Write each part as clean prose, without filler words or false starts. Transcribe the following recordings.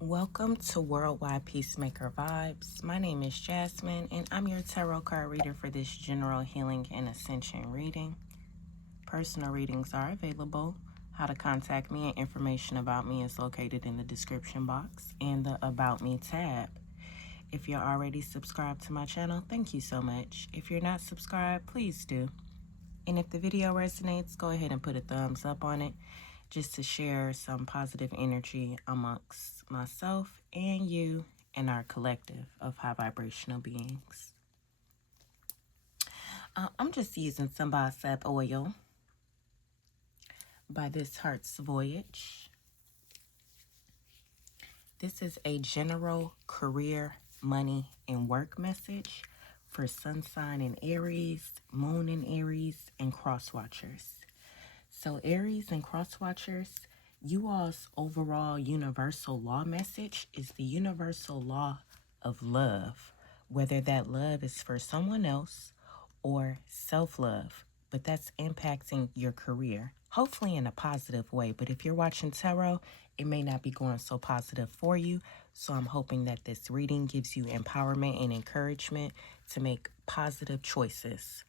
Welcome to Worldwide Peacemaker Vibes. My name is Jasmine, and I'm your tarot card reader for this general healing and ascension reading. Personal readings are available. How to contact me and information about me is located in the description box and the About Me tab. If you're already subscribed to my channel, thank you so much. If you're not subscribed, please do. And if the video resonates, go ahead and put a thumbs up on it, just to share some positive energy amongst myself and you and our collective of high vibrational beings. I'm just using some bicep oil by This Heart's Voyage. This is a general career, money, and work message for sun sign in Aries, moon in Aries, and cross watchers. So Aries and cross watchers, you all's overall universal law message is the universal law of love, whether that love is for someone else or self-love, but that's impacting your career, hopefully in a positive way. But if you're watching tarot, it may not be going so positive for you. So I'm hoping that this reading gives you empowerment and encouragement to make positive choices.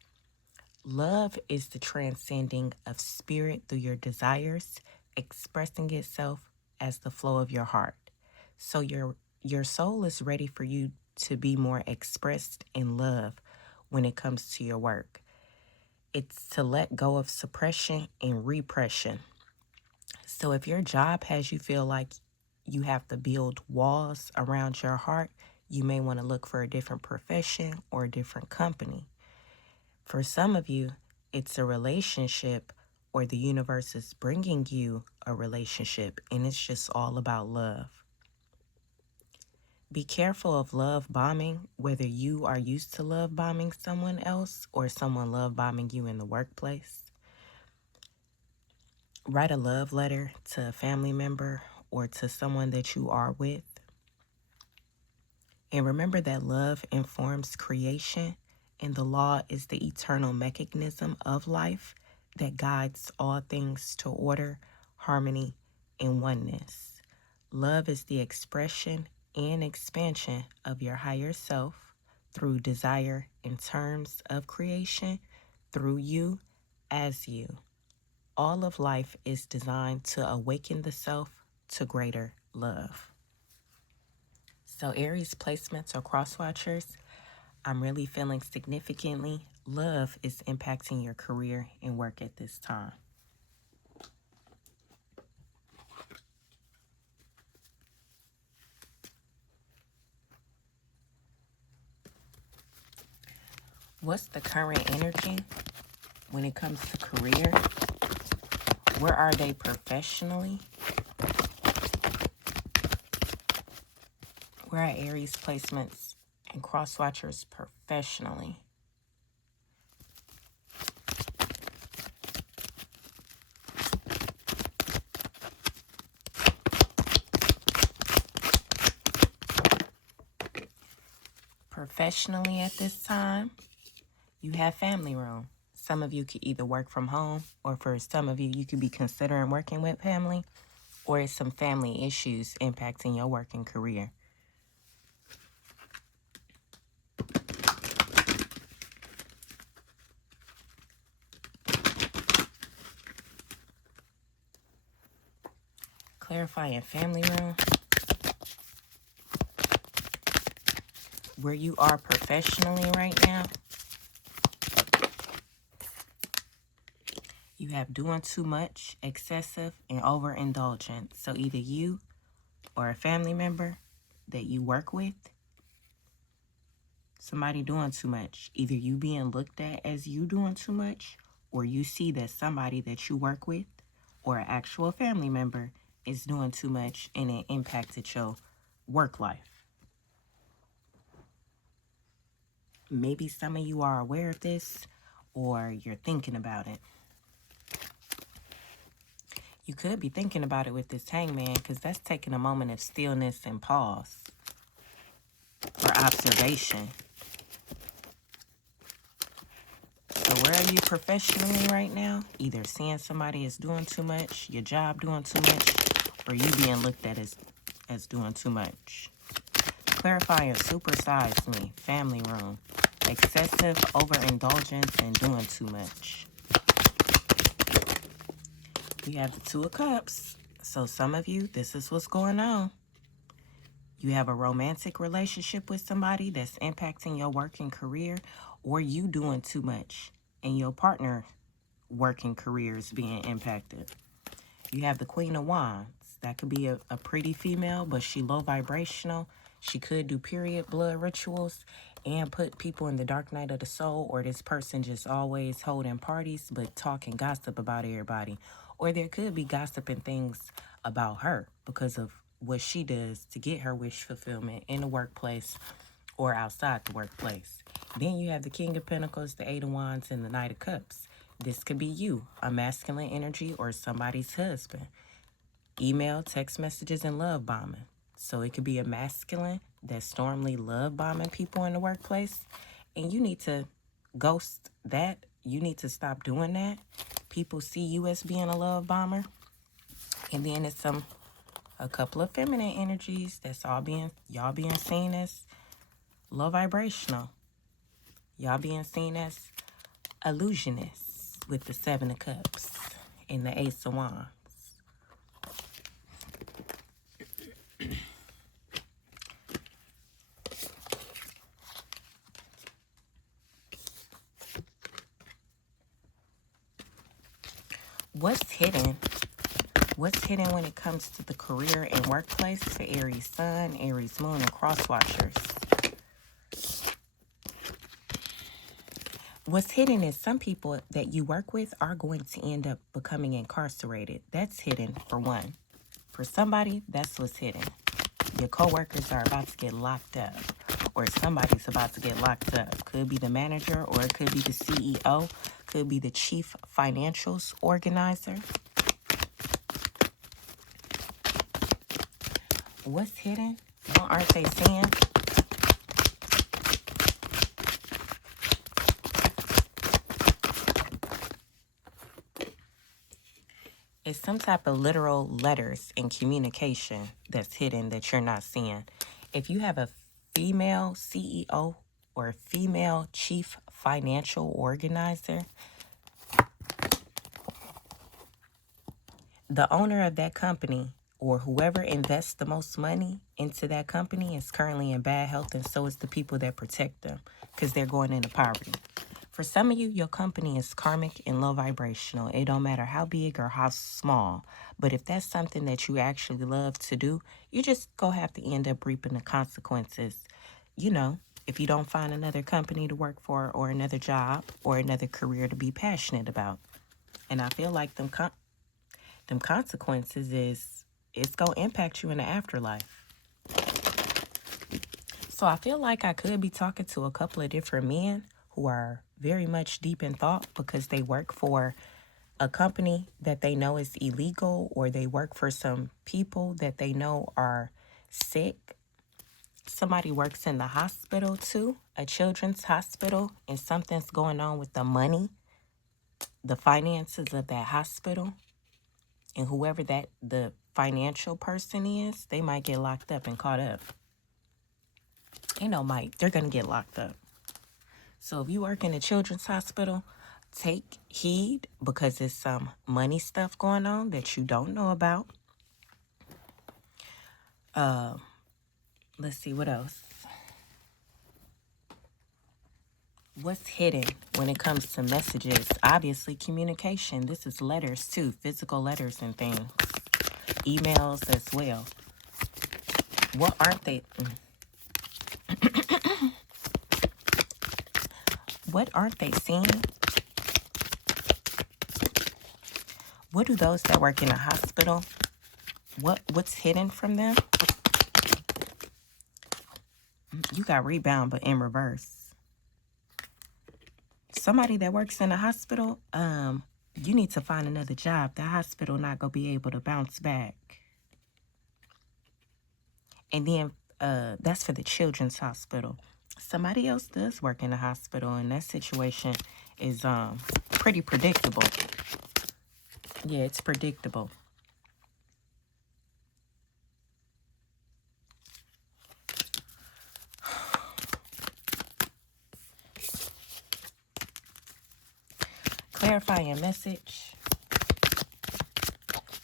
Love is the transcending of spirit through your desires, expressing itself as the flow of your heart. So your soul is ready for you to be more expressed in love when it comes to your work. It's to let go of suppression and repression. So if your job has you feel like you have to build walls around your heart, you may want to look for a different profession or a different company. For some of you, it's a relationship or the universe is bringing you a relationship and it's just all about love. Be careful of love bombing, whether you are used to love bombing someone else or someone love bombing you in the workplace. Write a love letter to a family member or to someone that you are with. And remember that love informs creation, and the law is the eternal mechanism of life that guides all things to order, harmony, and oneness. Love is the expression and expansion of your higher self through desire in terms of creation, through you as you. All of life is designed to awaken the self to greater love. So Aries placements or cross watchers, I'm really feeling significantly love is impacting your career and work at this time. What's the current energy when it comes to career? Where are they professionally? Where are Aries placements and cross watchers professionally? Professionally at this time, you have family room. Some of you could either work from home, or for some of you, you could be considering working with family, or it's some family issues impacting your working career. Clarifying family room. Where you are professionally right now, you have doing too much, excessive, and overindulgent. So either you or a family member that you work with, somebody doing too much. Either you being looked at as you doing too much, or you see that somebody that you work with or an actual family member is doing too much and it impacted your work life. Maybe some of you are aware of this or you're thinking about it. You could be thinking about it with this hangman, because that's taking a moment of stillness and pause or observation. So where are you professionally right now? Either seeing somebody is doing too much, your job doing too much, or you being looked at as as doing too much. Clarifying supersize me, family room. Excessive overindulgence and doing too much. We have the Two of Cups. So some of you, this is what's going on. You have a romantic relationship with somebody that's impacting your work and career, or you doing too much and your partner working career is being impacted. You have the Queen of Wands. That could be a pretty female, but she low vibrational. She could do period blood rituals and put people in the dark night of the soul, or this person just always holding parties but talking gossip about everybody. Or there could be gossip and things about her because of what she does to get her wish fulfillment in the workplace or outside the workplace. Then you have the King of Pentacles, the Eight of Wands, and the Knight of Cups. This could be you, a masculine energy, or somebody's husband. Email, text messages, and love bombing. So it could be a masculine that's stormily love bombing people in the workplace. And you need to ghost that. You need to stop doing that. People see you as being a love bomber. And then it's a couple of feminine energies that's y'all being seen as low vibrational. Y'all being seen as illusionists with the Seven of Cups and the Ace of Wands. What's hidden? What's hidden when it comes to the career and workplace for Aries Sun, Aries Moon, and Cross Watchers? What's hidden is some people that you work with are going to end up becoming incarcerated. That's hidden for one. For somebody, that's what's hidden. Your coworkers are about to get locked up, or somebody's about to get locked up. Could be the manager, or it could be the CEO, could be the chief financials organizer. What's hidden? What aren't they saying? It's some type of literal letters and communication that's hidden that you're not seeing. If you have a female CEO or a female chief financial organizer, the owner of that company or whoever invests the most money into that company is currently in bad health, and so is the people that protect them because they're going into poverty. For some of you, your company is karmic and low vibrational. It don't matter how big or how small. But if that's something that you actually love to do, you just go have to end up reaping the consequences. You know, if you don't find another company to work for or another job or another career to be passionate about. And I feel like them consequences is it's going to impact you in the afterlife. So I feel like I could be talking to a couple of different men who are very much deep in thought because they work for a company that they know is illegal, or they work for some people that they know are sick. Somebody works in the hospital too, a children's hospital, and something's going on with the money, the finances of that hospital. And whoever the financial person is, they might get locked up and caught up. They're going to get locked up. So if you work in a children's hospital, take heed because there's some money stuff going on that you don't know about. Let's see, what else? What's hidden when it comes to messages? Obviously, communication. This is letters too, physical letters and things. Emails as well. What aren't they? What aren't they seeing? What do those that work in a hospital, what's hidden from them? You got rebound, but in reverse. Somebody that works in a hospital, you need to find another job. The hospital not going to be able to bounce back. And then that's for the children's hospital. Somebody else does work in a hospital, and that situation is pretty predictable. Yeah, it's predictable. clarifying message.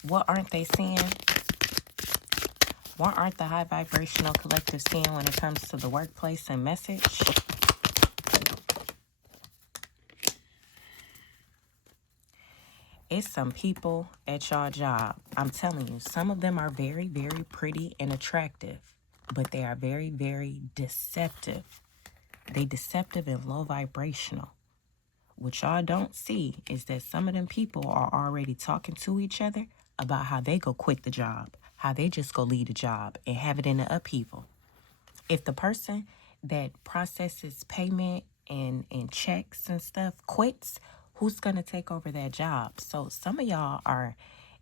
What aren't they seeing? What aren't the high vibrational collective seeing when it comes to the workplace and message? It's some people at y'all job. I'm telling you, some of them are very, very pretty and attractive, but they are very, very deceptive. They deceptive and low vibrational. What y'all don't see is that some of them people are already talking to each other about how they go quit the job, how they just go leave the job and have it in an upheaval. If the person that processes payment and checks and stuff quits, who's going to take over that job? So some of y'all are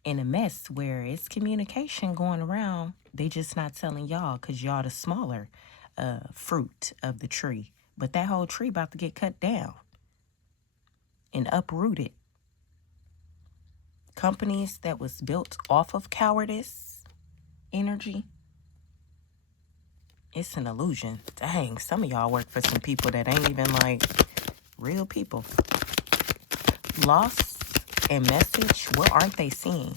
in a mess where it's communication going around. They just not telling y'all because y'all the smaller fruit of the tree. But that whole tree about to get cut down and uprooted. Companies that was built off of cowardice energy, it's an illusion. Dang, some of y'all work for some people that ain't even like real people. Loss and message, what aren't they seeing?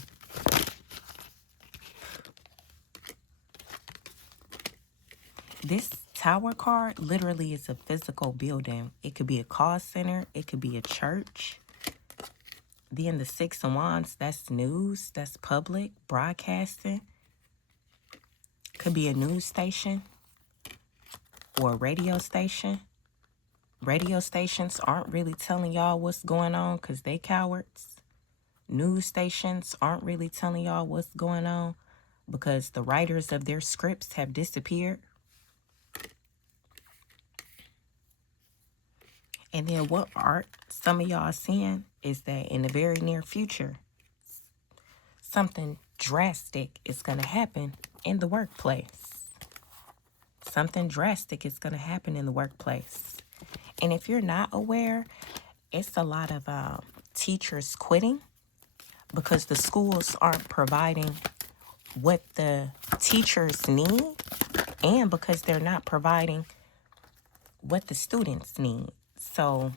This tower card literally is a physical building. It could be a call center. It could be a church. Then the Six of Wands, that's news. That's public broadcasting. Could be a news station or a radio station. Radio stations aren't really telling y'all what's going on because they cowards. News stations aren't really telling y'all what's going on because the writers of their scripts have disappeared. And then what art some of y'all seeing is that in the very near future, something drastic is going to happen in the workplace. Something drastic is going to happen in the workplace. And if you're not aware, it's a lot of teachers quitting because the schools aren't providing what the teachers need and because they're not providing what the students need. So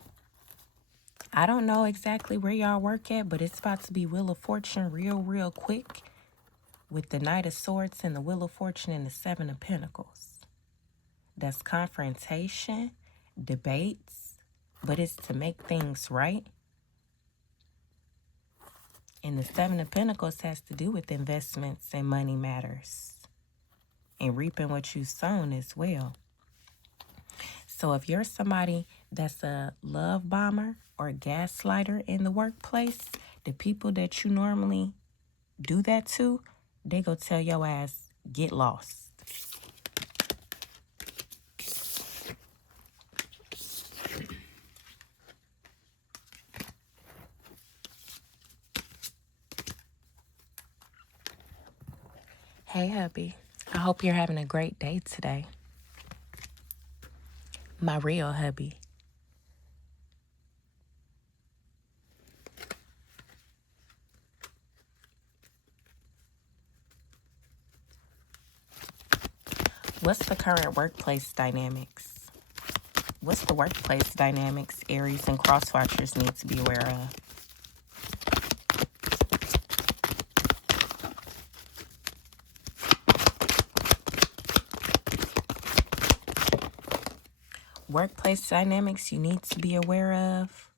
I don't know exactly where y'all work at, but it's about to be Wheel of Fortune real quick with the Knight of Swords and the Wheel of Fortune and the Seven of Pentacles. That's confrontation, debates, but it's to make things right. And the Seven of Pentacles has to do with investments and money matters and reaping what you've sown as well. So if you're somebody that's a love bomber or a gaslighter in the workplace, the people that you normally do that to, they go tell your ass, get lost. Hey, hubby. I hope you're having a great day today. My real hubby. What's the current workplace dynamics? What's the workplace dynamics Aries and crosswatchers need to be aware of? Workplace dynamics you need to be aware of.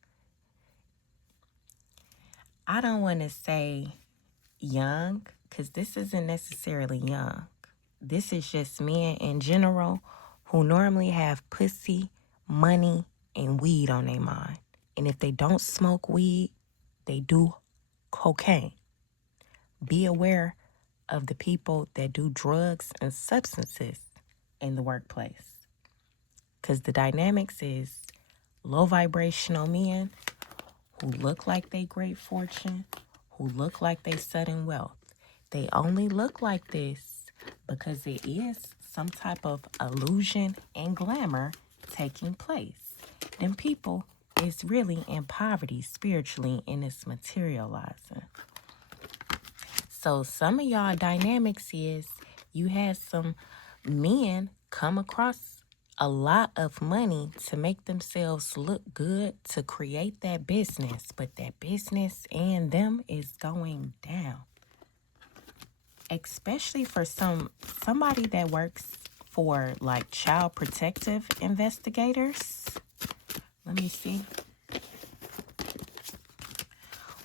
I don't want to say young, because this isn't necessarily young. This is just men in general who normally have pussy, money, and weed on their mind. And if they don't smoke weed, they do cocaine. Be aware of the people that do drugs and substances in the workplace. Because the dynamics is low vibrational men who look like they great fortune, who look like they sudden wealth. They only look like this because it is some type of illusion and glamour taking place. Them people is really in poverty spiritually and it's materializing. So some of y'all dynamics is you had some men come across a lot of money to make themselves look good to create that business, but that business and them is going down. Especially for somebody that works for like child protective investigators. Let me see.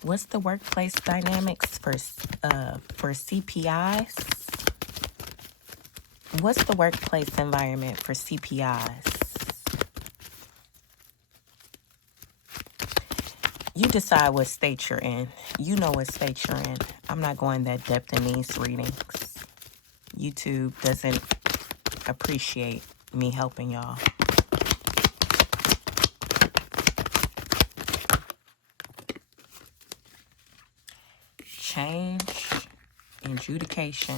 What's the workplace dynamics for CPIs? What's the workplace environment for CPIs? You decide what state you're in. You know what state you're in. I'm not going that depth in these readings. YouTube doesn't appreciate me helping y'all. Change, adjudication.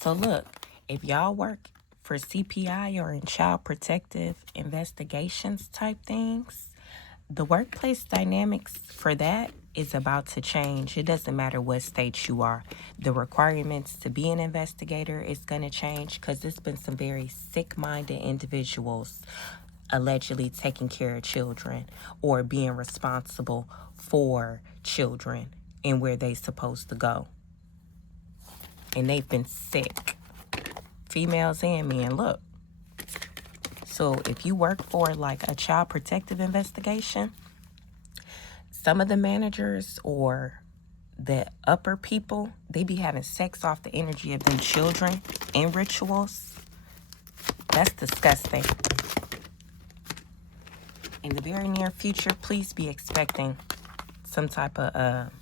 So look, if y'all work for CPI or in child protective investigations type things, the workplace dynamics for that is about to change. It doesn't matter what state you are. The requirements to be an investigator is going to change because there's been some very sick-minded individuals allegedly taking care of children or being responsible for children and where they're supposed to go. And they've been sick. Females and men, look. So if you work for like a child protective investigation, some of the managers or the upper people, they be having sex off the energy of them children in rituals. That's disgusting. In the very near future, please be expecting some type of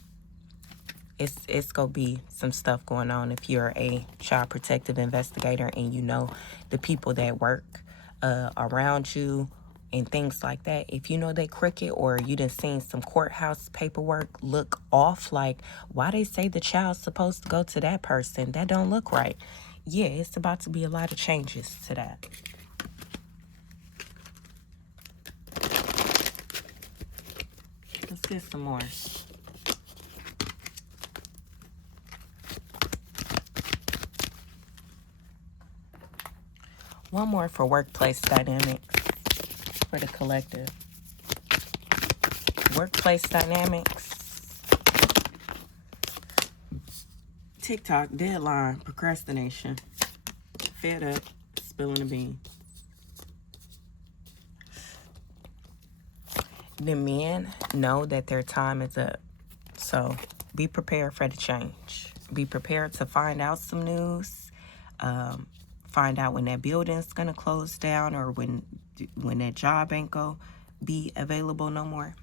it's gonna be some stuff going on if you're a child protective investigator and you know the people that work around you and things like that. If you know they crooked or you done seen some courthouse paperwork look off, like why they say the child's supposed to go to that person, that don't look right. Yeah, it's about to be a lot of changes to that. Let's get some more. One more for workplace dynamics for the collective. Workplace dynamics. TikTok, deadline, procrastination, fed up, spilling the beans. The men know that their time is up. So be prepared for the change. Be prepared to find out some news. Find out when that building's gonna close down or when that job ain't gonna be available no more,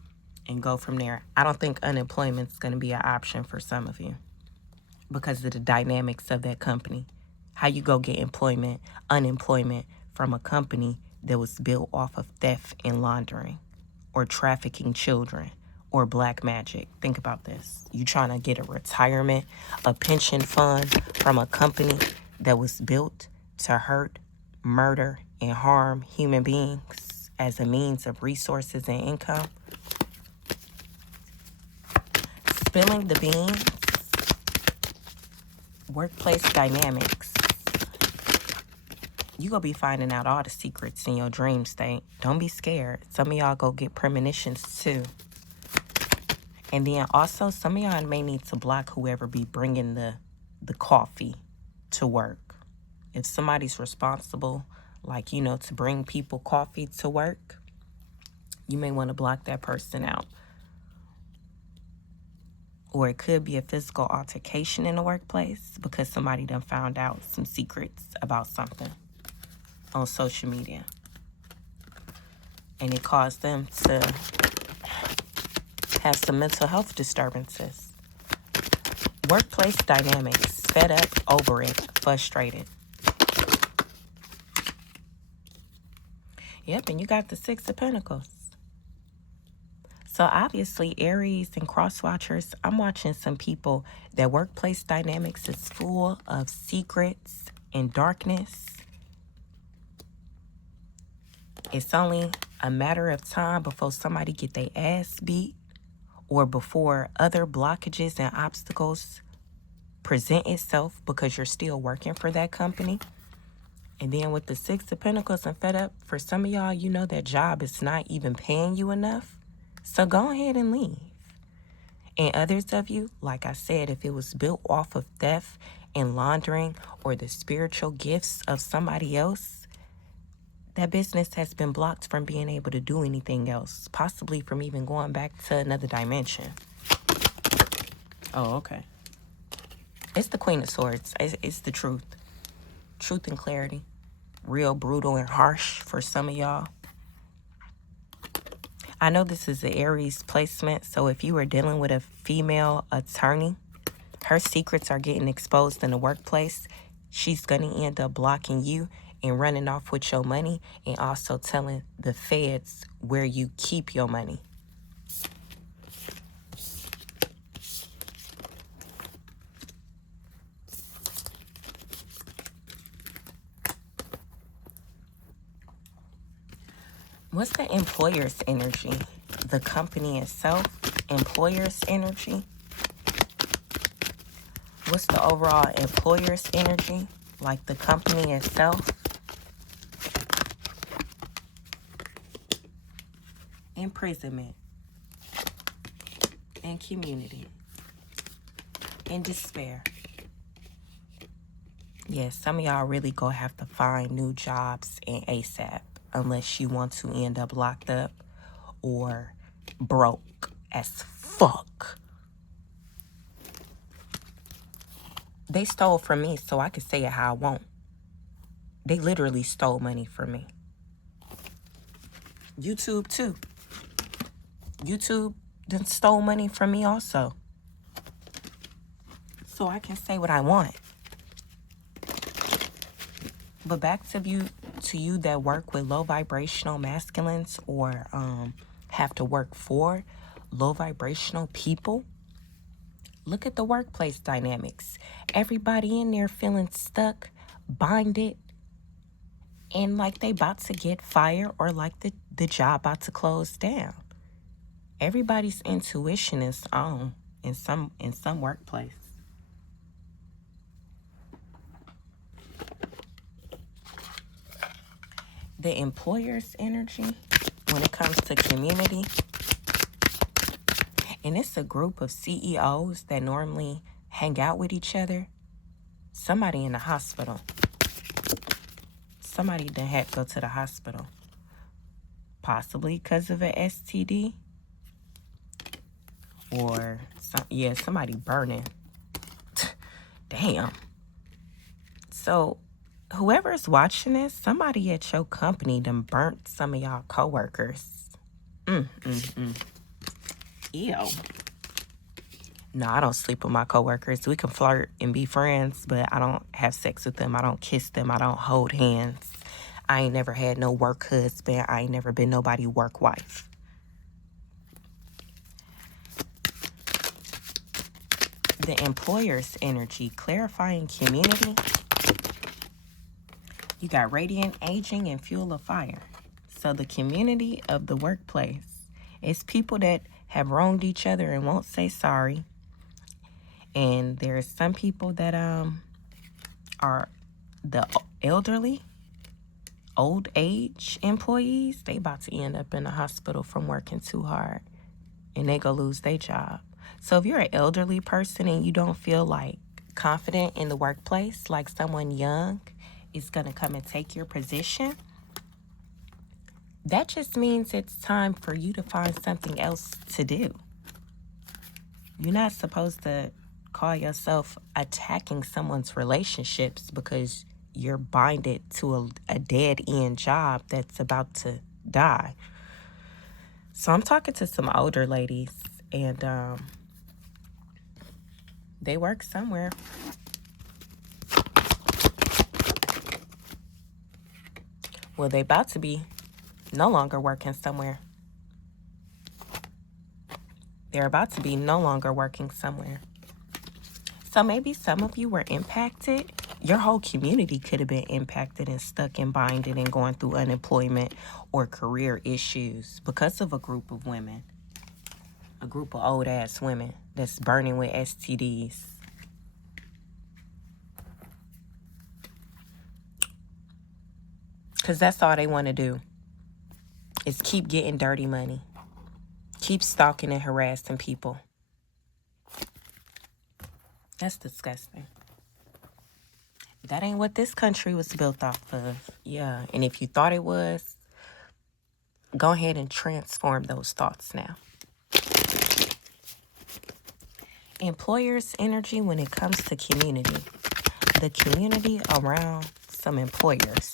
and go from there. I don't think unemployment's gonna be an option for some of you because of the dynamics of that company. How you go get unemployment from a company that was built off of theft and laundering or trafficking children or black magic? Think about this. You trying to get a retirement, a pension fund from a company that was built to hurt, murder, and harm human beings as a means of resources and income? Spilling the beans. Workplace dynamics. You gonna be finding out all the secrets in your dream state. Don't be scared. Some of y'all go get premonitions too. And then also some of y'all may need to block whoever be bringing the coffee to work. If somebody's responsible, like, to bring people coffee to work, you may want to block that person out. Or it could be a physical altercation in the workplace because somebody done found out some secrets about something on social media. And it caused them to have some mental health disturbances. Workplace dynamics, fed up, over it, frustrated. Yep, and you got the Six of Pentacles. So obviously, Aries and cross watchers, I'm watching some people that workplace dynamics is full of secrets and darkness. It's only a matter of time before somebody get their ass beat or before other blockages and obstacles present itself because you're still working for that company. And then with the Six of Pentacles and fed up, for some of y'all, you know that job is not even paying you enough. So go ahead and leave. And others of you, like I said, if it was built off of theft and laundering or the spiritual gifts of somebody else, that business has been blocked from being able to do anything else, possibly from even going back to another dimension. Oh, okay. It's the Queen of Swords. It's the truth. Truth and clarity. Real brutal and harsh for some of y'all. I know this is an Aries placement, so if you are dealing with a female attorney, her secrets are getting exposed in the workplace. She's going to end up blocking you and running off with your money, and also telling the feds where you keep your money. What's the employer's energy? The company itself, employer's energy. What's the overall employer's energy? Like the company itself. Imprisonment. And community. And despair. Yes, some of y'all really gonna have to find new jobs in ASAP. Unless you want to end up locked up or broke as fuck. They stole from me, so I can say it how I want. They literally stole money from me. YouTube too. YouTube done stole money from me also. So I can say what I want. But back to you that work with low vibrational masculines or have to work for low vibrational people. Look at the workplace dynamics. Everybody in there feeling stuck, binded, and like they about to get fired or like the job about to close down. Everybody's intuition is on in some workplace. The employer's energy when it comes to community. And it's a group of CEOs that normally hang out with each other. Somebody in the hospital. Somebody that had to go to the hospital. Possibly because of an STD. Or, somebody burning. Damn. So, whoever's watching this, somebody at your company done burnt some of y'all coworkers. Ew. No, I don't sleep with my coworkers. We can flirt and be friends, but I don't have sex with them. I don't kiss them. I don't hold hands. I ain't never had no work husband. I ain't never been nobody work wife. The employer's energy, clarifying community. You got radiant aging and fuel of fire. So the community of the workplace is people that have wronged each other and won't say sorry. And there's some people that are the elderly, old age employees. They about to end up in the hospital from working too hard. And they go lose their job. So if you're an elderly person and you don't feel like confident in the workplace, like someone young is going to come and take your position, that just means it's time for you to find something else to do. You're not supposed to call yourself attacking someone's relationships because you're binded to a dead-end job that's about to die. So I'm talking to some older ladies, and they work somewhere. Well, they about to be no longer working somewhere. They're about to be no longer working somewhere. So maybe some of you were impacted. Your whole community could have been impacted and stuck and binded and going through unemployment or career issues because of a group of women. A group of old ass women that's burning with STDs. Because that's all they want to do is keep getting dirty money. Keep stalking and harassing people. That's disgusting. That ain't what this country was built off of. Yeah, and if you thought it was, go ahead and transform those thoughts now. Employers' energy when it comes to community. The community around some employers.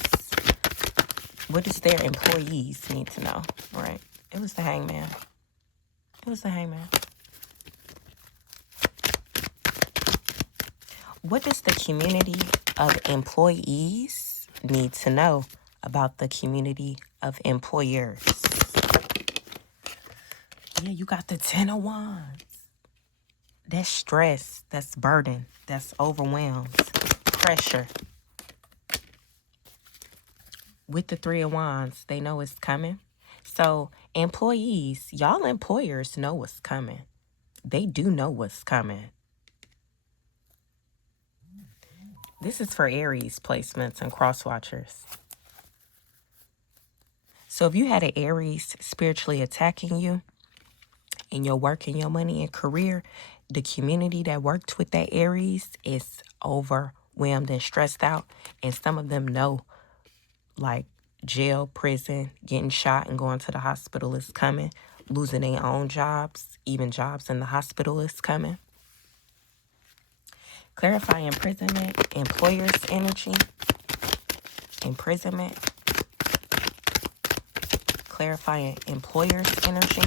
What does their employees need to know, right? It was the hangman. It was the hangman. What does the community of employees need to know about the community of employers? Yeah, you got the 10 of Wands. That's stress, that's burden, that's overwhelmed, pressure. With the 3 of Wands, they know it's coming. So employees, y'all employers know what's coming. They do know what's coming. This is for Aries placements and cross watchers. So if you had an Aries spiritually attacking you in your work and your money and career, the community that worked with that Aries is overwhelmed and stressed out. And some of them know, like, jail, prison, getting shot and going to the hospital is coming. Losing their own jobs, even jobs in the hospital is coming. Clarify imprisonment, employer's energy, imprisonment. Clarifying employer's energy.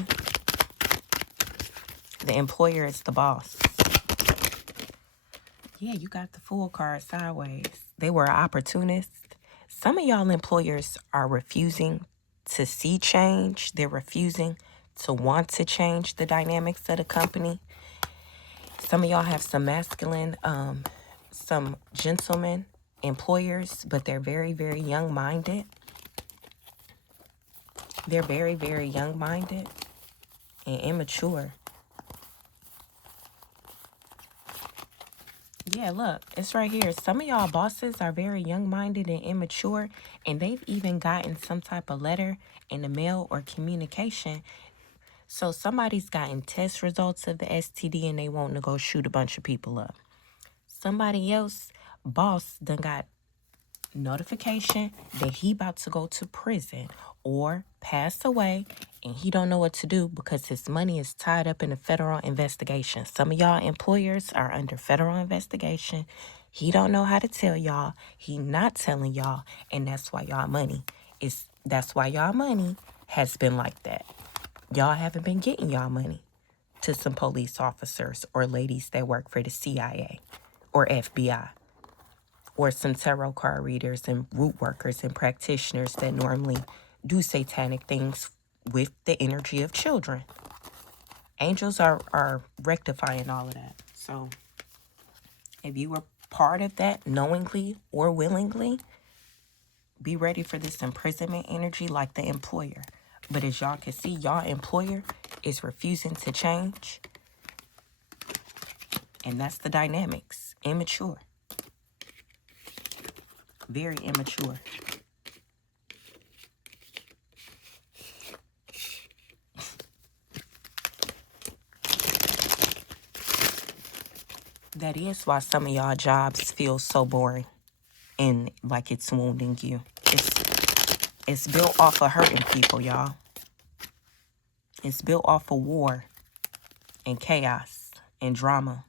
The employer is the boss. Yeah, you got the Fool card sideways. They were opportunists. Some of y'all employers are refusing to see change. They're refusing to want to change the dynamics of the company. Some of y'all have some masculine, some gentlemen employers, but they're very, very young-minded. They're very, very young-minded and immature. Yeah, look, it's right here. Some of y'all bosses are very young-minded and immature, and they've even gotten some type of letter in the mail or communication. So somebody's gotten test results of the STD and they want to go shoot a bunch of people up. Somebody else, boss, done got notification that he about to go to prison or pass away, and he don't know what to do because his money is tied up in a federal investigation. Some of y'all employers are under federal investigation. He don't know how to tell y'all. He not telling y'all, and that's why y'all money has been like that. Y'all haven't been getting y'all money to some police officers or ladies that work for the CIA or FBI. Or some tarot card readers and root workers and practitioners that normally do satanic things with the energy of children. Angels are rectifying all of that. So if you were part of that knowingly or willingly, be ready for this imprisonment energy like the employer. But as y'all can see, y'all employer is refusing to change. And that's the dynamics. Immature. Very immature. That is why some of y'all jobs feel so boring and like it's wounding you. It's built off of hurting people, y'all. It's built off of war and chaos and drama.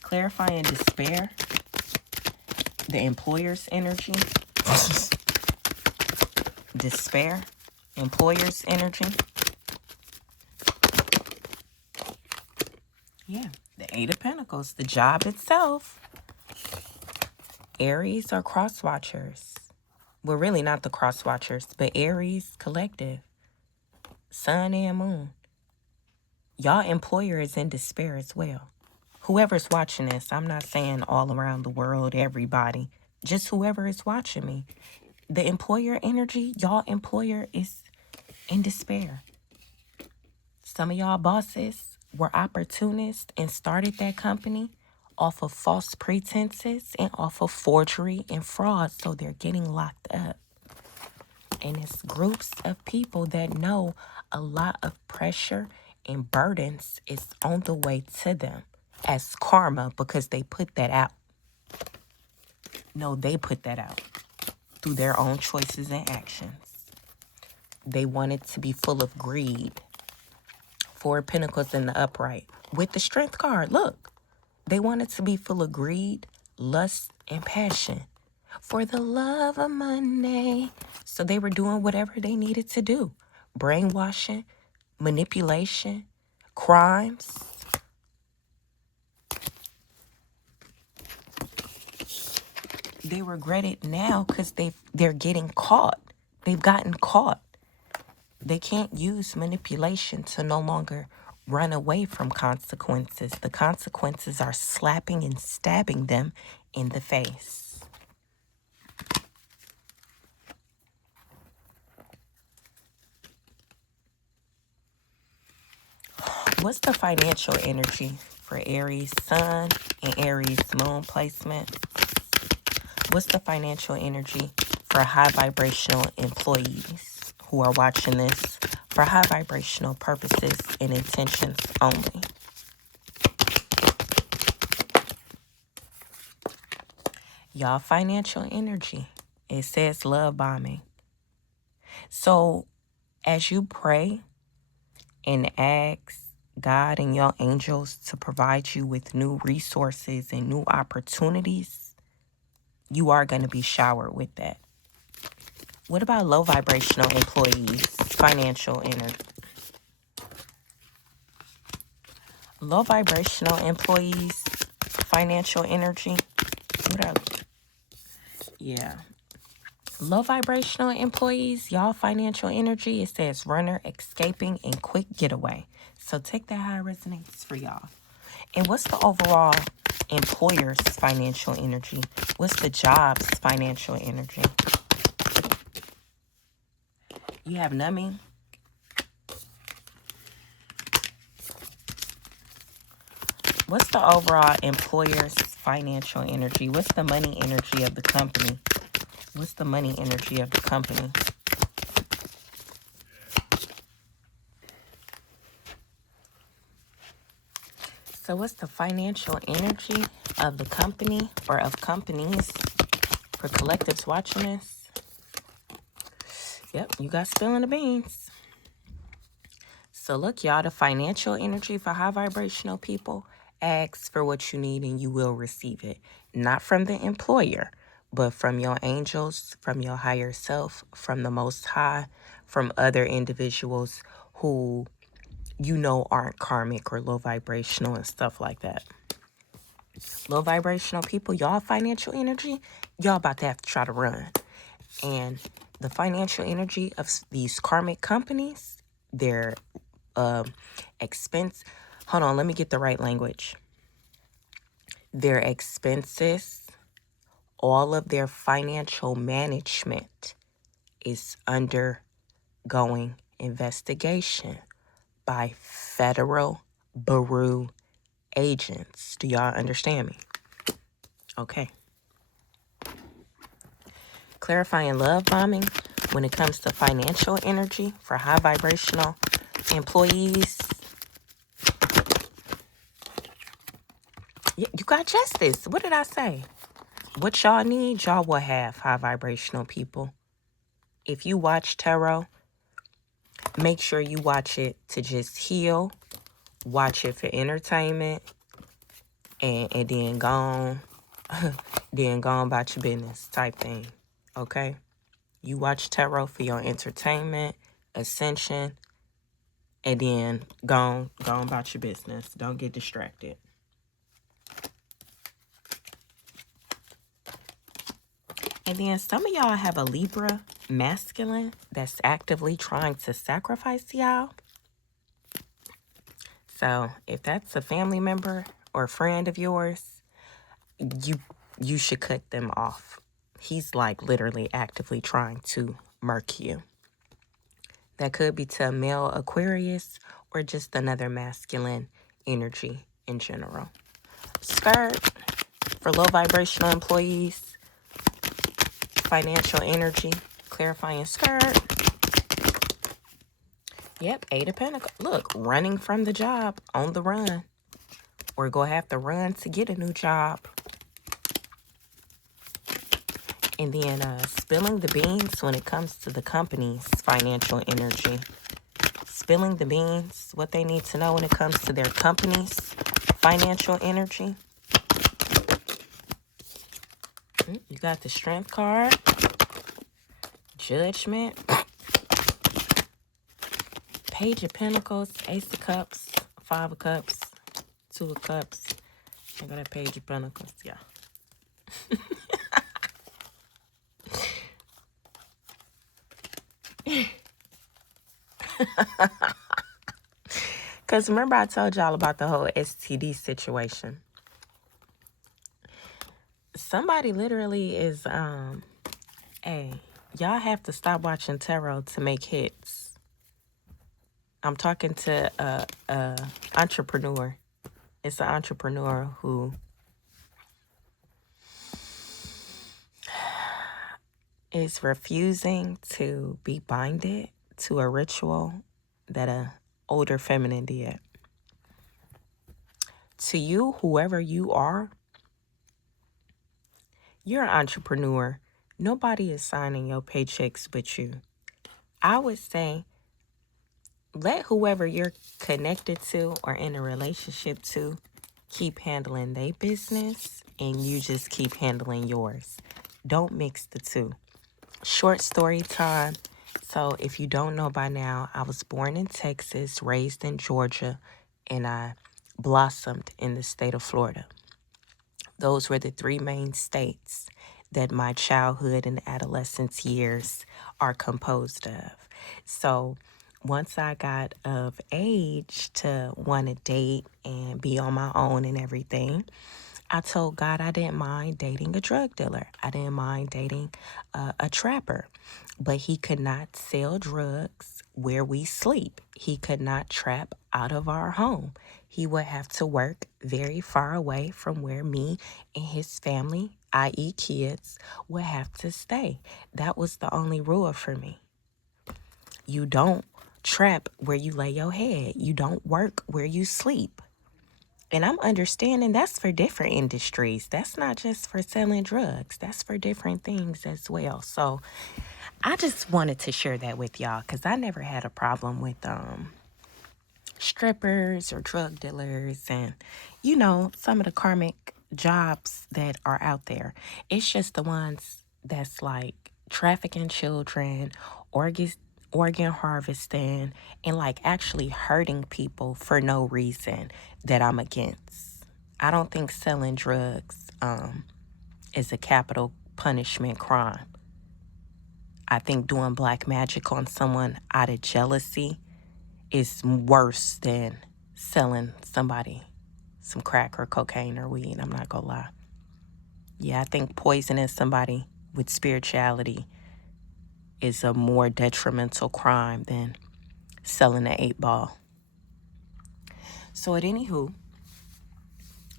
Clarifying despair, the employer's energy. Despair, employer's energy. Yeah, the 8 of Pentacles, the job itself. Aries are cross watchers. Well, really not the cross watchers, but Aries collective. Sun and moon. Y'all employer is in despair as well. Whoever's watching this, I'm not saying all around the world, everybody. Just whoever is watching me. The employer energy, y'all employer is in despair. Some of y'all bosses were opportunists and started that company off of false pretenses and off of forgery and fraud. So they're getting locked up. And it's groups of people that know a lot of pressure and burdens is on the way to them as karma because they put that out. No, they put that out through their own choices and actions. They wanted to be full of greed. 4 of Pentacles in the upright with the Strength card. Look, they wanted to be full of greed, lust, and passion for the love of money. So they were doing whatever they needed to do. Brainwashing, manipulation, crimes. They regret it now because they're getting caught. They've gotten caught. They can't use manipulation to no longer run away from consequences. The consequences are slapping and stabbing them in the face. What's the financial energy for Aries Sun and Aries Moon placement? What's the financial energy for high vibrational employees who are watching this for high vibrational purposes and intentions only? Y'all, financial energy. It says love bombing. So as you pray and ask God and your angels to provide you with new resources and new opportunities, you are going to be showered with that. What about low vibrational employees? Financial energy. Low vibrational employees, financial energy. What are, yeah. Low vibrational employees, y'all financial energy, it says runner, escaping, and quick getaway. So take that how it resonates for y'all. And what's the overall employer's financial energy? What's the job's financial energy? You have numbing. What's the overall employer's financial energy? What's the money energy of the company? What's the money energy of the company? So what's the financial energy of the company or of companies for collectives watching this? Yep, you got spilling the beans. So look, y'all, the financial energy for high vibrational people, ask for what you need and you will receive it. Not from the employer, but from your angels, from your higher self, from the Most High, from other individuals who you know aren't karmic or low vibrational and stuff like that. Low vibrational people, y'all financial energy, y'all about to have to try to run. And the financial energy of these karmic companies, their expense, hold on, let me get the right language. Their expenses, all of their financial management is undergoing investigation by federal bureau agents. Do y'all understand me? Okay. Clarifying love bombing when it comes to financial energy for high vibrational employees. Yeah, you got justice. What did I say? What y'all need, y'all will have, high vibrational people. If you watch tarot, make sure you watch it to just heal. Watch it for entertainment. And then go on. Then go on about your business type thing. Okay? You watch tarot for your entertainment, ascension, and then go on about your business. Don't get distracted. And then some of y'all have a Libra masculine that's actively trying to sacrifice y'all. So if that's a family member or friend of yours, you should cut them off. He's like literally actively trying to murk you. That could be to a male Aquarius or just another masculine energy in general. Skirt for low vibrational employees. Financial energy, clarifying skirt. Yep, 8 of Pentacles. Look, running from the job, on the run. Or go have to run to get a new job. And then spilling the beans when it comes to the company's financial energy. Spilling the beans, what they need to know when it comes to their company's financial energy. You got the Strength card. Judgment. Page of Pentacles, Ace of Cups, 5 of Cups, 2 of Cups. I got a Page of Pentacles, yeah. Because remember I told y'all about the whole STD situation. Somebody literally is, hey, y'all have to stop watching tarot to make hits. I'm talking to a entrepreneur. It's an entrepreneur who is refusing to be binded to a ritual that a older feminine did. To you, whoever you are, you're an entrepreneur. Nobody is signing your paychecks but you. I would say let whoever you're connected to or in a relationship to keep handling their business and you just keep handling yours. Don't mix the two. Short story time. So if you don't know by now, I was born in Texas, raised in Georgia, and I blossomed in the state of Florida. Those were the 3 main states that my childhood and adolescence years are composed of. So once I got of age to want to date and be on my own and everything, I told God I didn't mind dating a drug dealer. I didn't mind dating a trapper. But he could not sell drugs where we sleep. He could not trap out of our home. He would have to work very far away from where me and his family, i.e. kids, would have to stay. That was the only rule for me. You don't trap where you lay your head. You don't work where you sleep. And I'm understanding that's for different industries. That's not just for selling drugs. That's for different things as well. So I just wanted to share that with y'all because I never had a problem with strippers or drug dealers and, you know, some of the karmic jobs that are out there. It's just the ones that's like trafficking children, organ harvesting, and like actually hurting people for no reason that I'm against. I don't think selling drugs is a capital punishment crime. I think doing black magic on someone out of jealousy is worse than selling somebody some crack or cocaine or weed. I'm not gonna lie. Yeah, I think poisoning somebody with spirituality is a more detrimental crime than selling an 8-ball. So at anywho,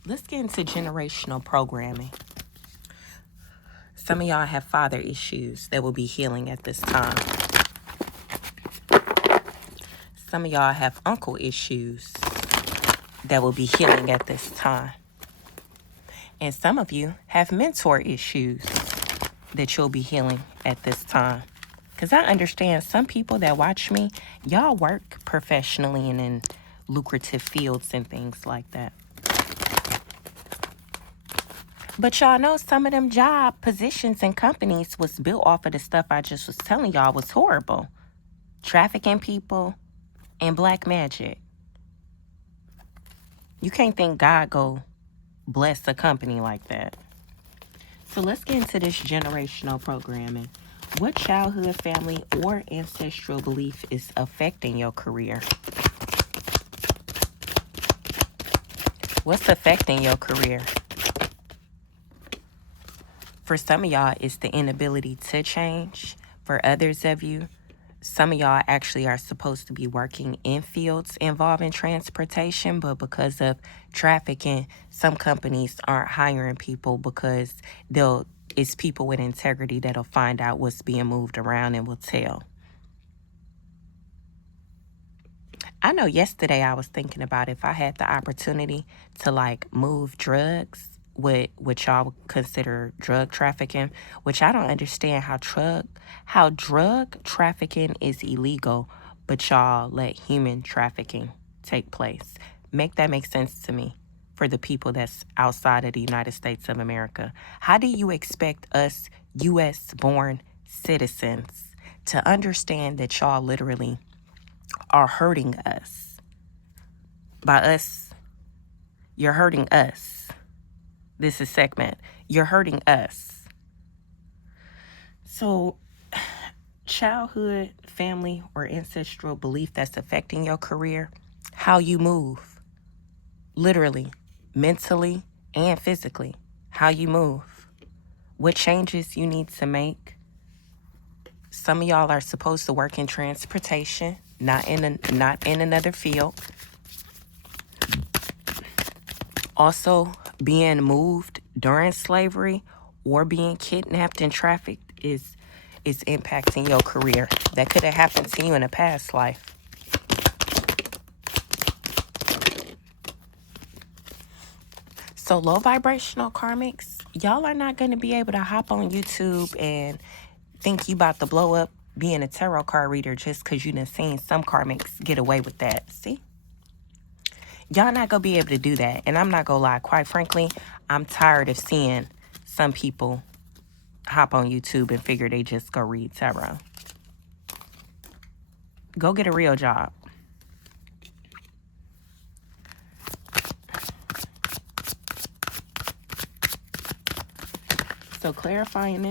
let's get into generational programming. Some of y'all have father issues that will be healing at this time. Some of y'all have uncle issues that will be healing at this time. And some of you have mentor issues that you'll be healing at this time. Because I understand some people that watch me, y'all work professionally and in lucrative fields and things like that. But y'all know some of them job positions and companies was built off of the stuff I just was telling y'all was horrible. Trafficking people and black magic. You can't think God go bless a company like that. So let's get into this generational programming. What childhood, family, or ancestral belief is affecting your career? What's affecting your career? For some of y'all, it's the inability to change. For others of you, some of y'all actually are supposed to be working in fields involving transportation, but because of trafficking, some companies aren't hiring people because it's people with integrity that'll find out what's being moved around and will tell. I know yesterday I was thinking about if I had the opportunity to like move drugs, what y'all would consider drug trafficking, which I don't understand how drug trafficking is illegal, but y'all let human trafficking take place. Make that make sense to me for the people that's outside of the United States of America. How do you expect us US born citizens to understand that y'all literally are hurting us? By us, you're hurting us. This is segment. You're hurting us. So, childhood, family, or ancestral belief that's affecting your career, how you move, literally, mentally, and physically, how you move, what changes you need to make. Some of y'all are supposed to work in transportation, not in another field. Also, being moved during slavery or being kidnapped and trafficked is impacting your career. That could have happened to you in a past life. So low vibrational karmics, y'all are not going to be able to hop on YouTube and think you about to blow up being a tarot card reader just because you done seen some karmics get away with that. See? Y'all not going to be able to do that. And I'm not going to lie. Quite frankly, I'm tired of seeing some people hop on YouTube and figure they just go read tarot. Go get a real job. So clarifying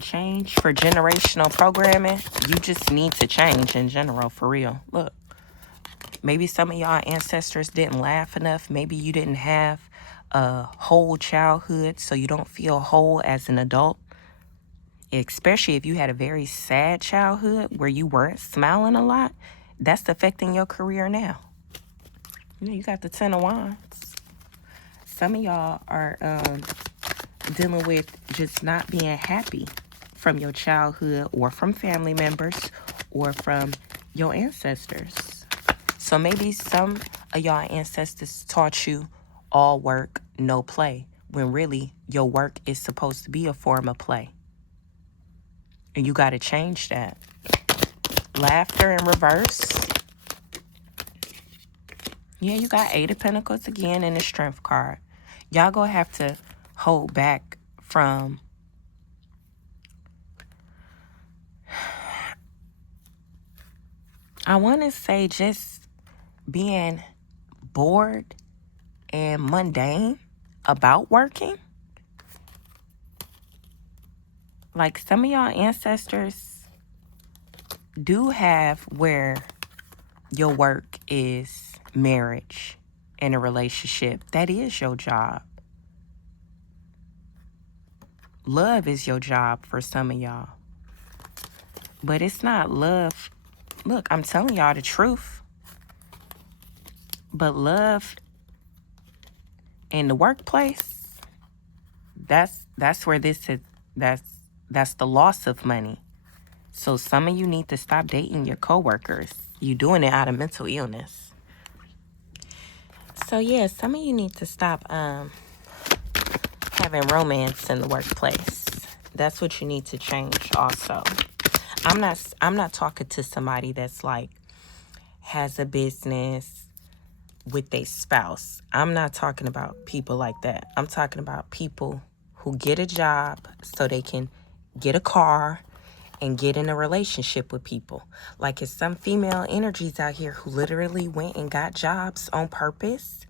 change for generational programming, you just need to change in general, for real. Look, maybe some of y'all ancestors didn't laugh enough. Maybe you didn't have a whole childhood, so you don't feel whole as an adult. Especially if you had a very sad childhood where you weren't smiling a lot, that's affecting your career now. You got the 10 of Wands. Some of y'all are dealing with just not being happy from your childhood or from family members or from your ancestors. So maybe some of y'all ancestors taught you all work, no play, when really your work is supposed to be a form of play. And you got to change that. Laughter in reverse. Yeah, you got 8 of Pentacles again in the Strength card. Y'all gonna have to hold back from I want to say just being bored and mundane about working. Like some of y'all ancestors do have where your work is marriage and a relationship. That is your job. Love is your job for some of y'all. But it's not love. Look, I'm telling y'all the truth. But love in the workplace, that's where this is, that's the loss of money. So some of you need to stop dating your coworkers. You doing it out of mental illness. So yeah, some of you need to stop having romance in the workplace. That's what you need to change also. I'm not talking to somebody that's like has a business with their spouse. I'm not talking about people like that. I'm talking about people who get a job so they can get a car and get in a relationship with people. Like it's some female energies out here who literally went and got jobs on purpose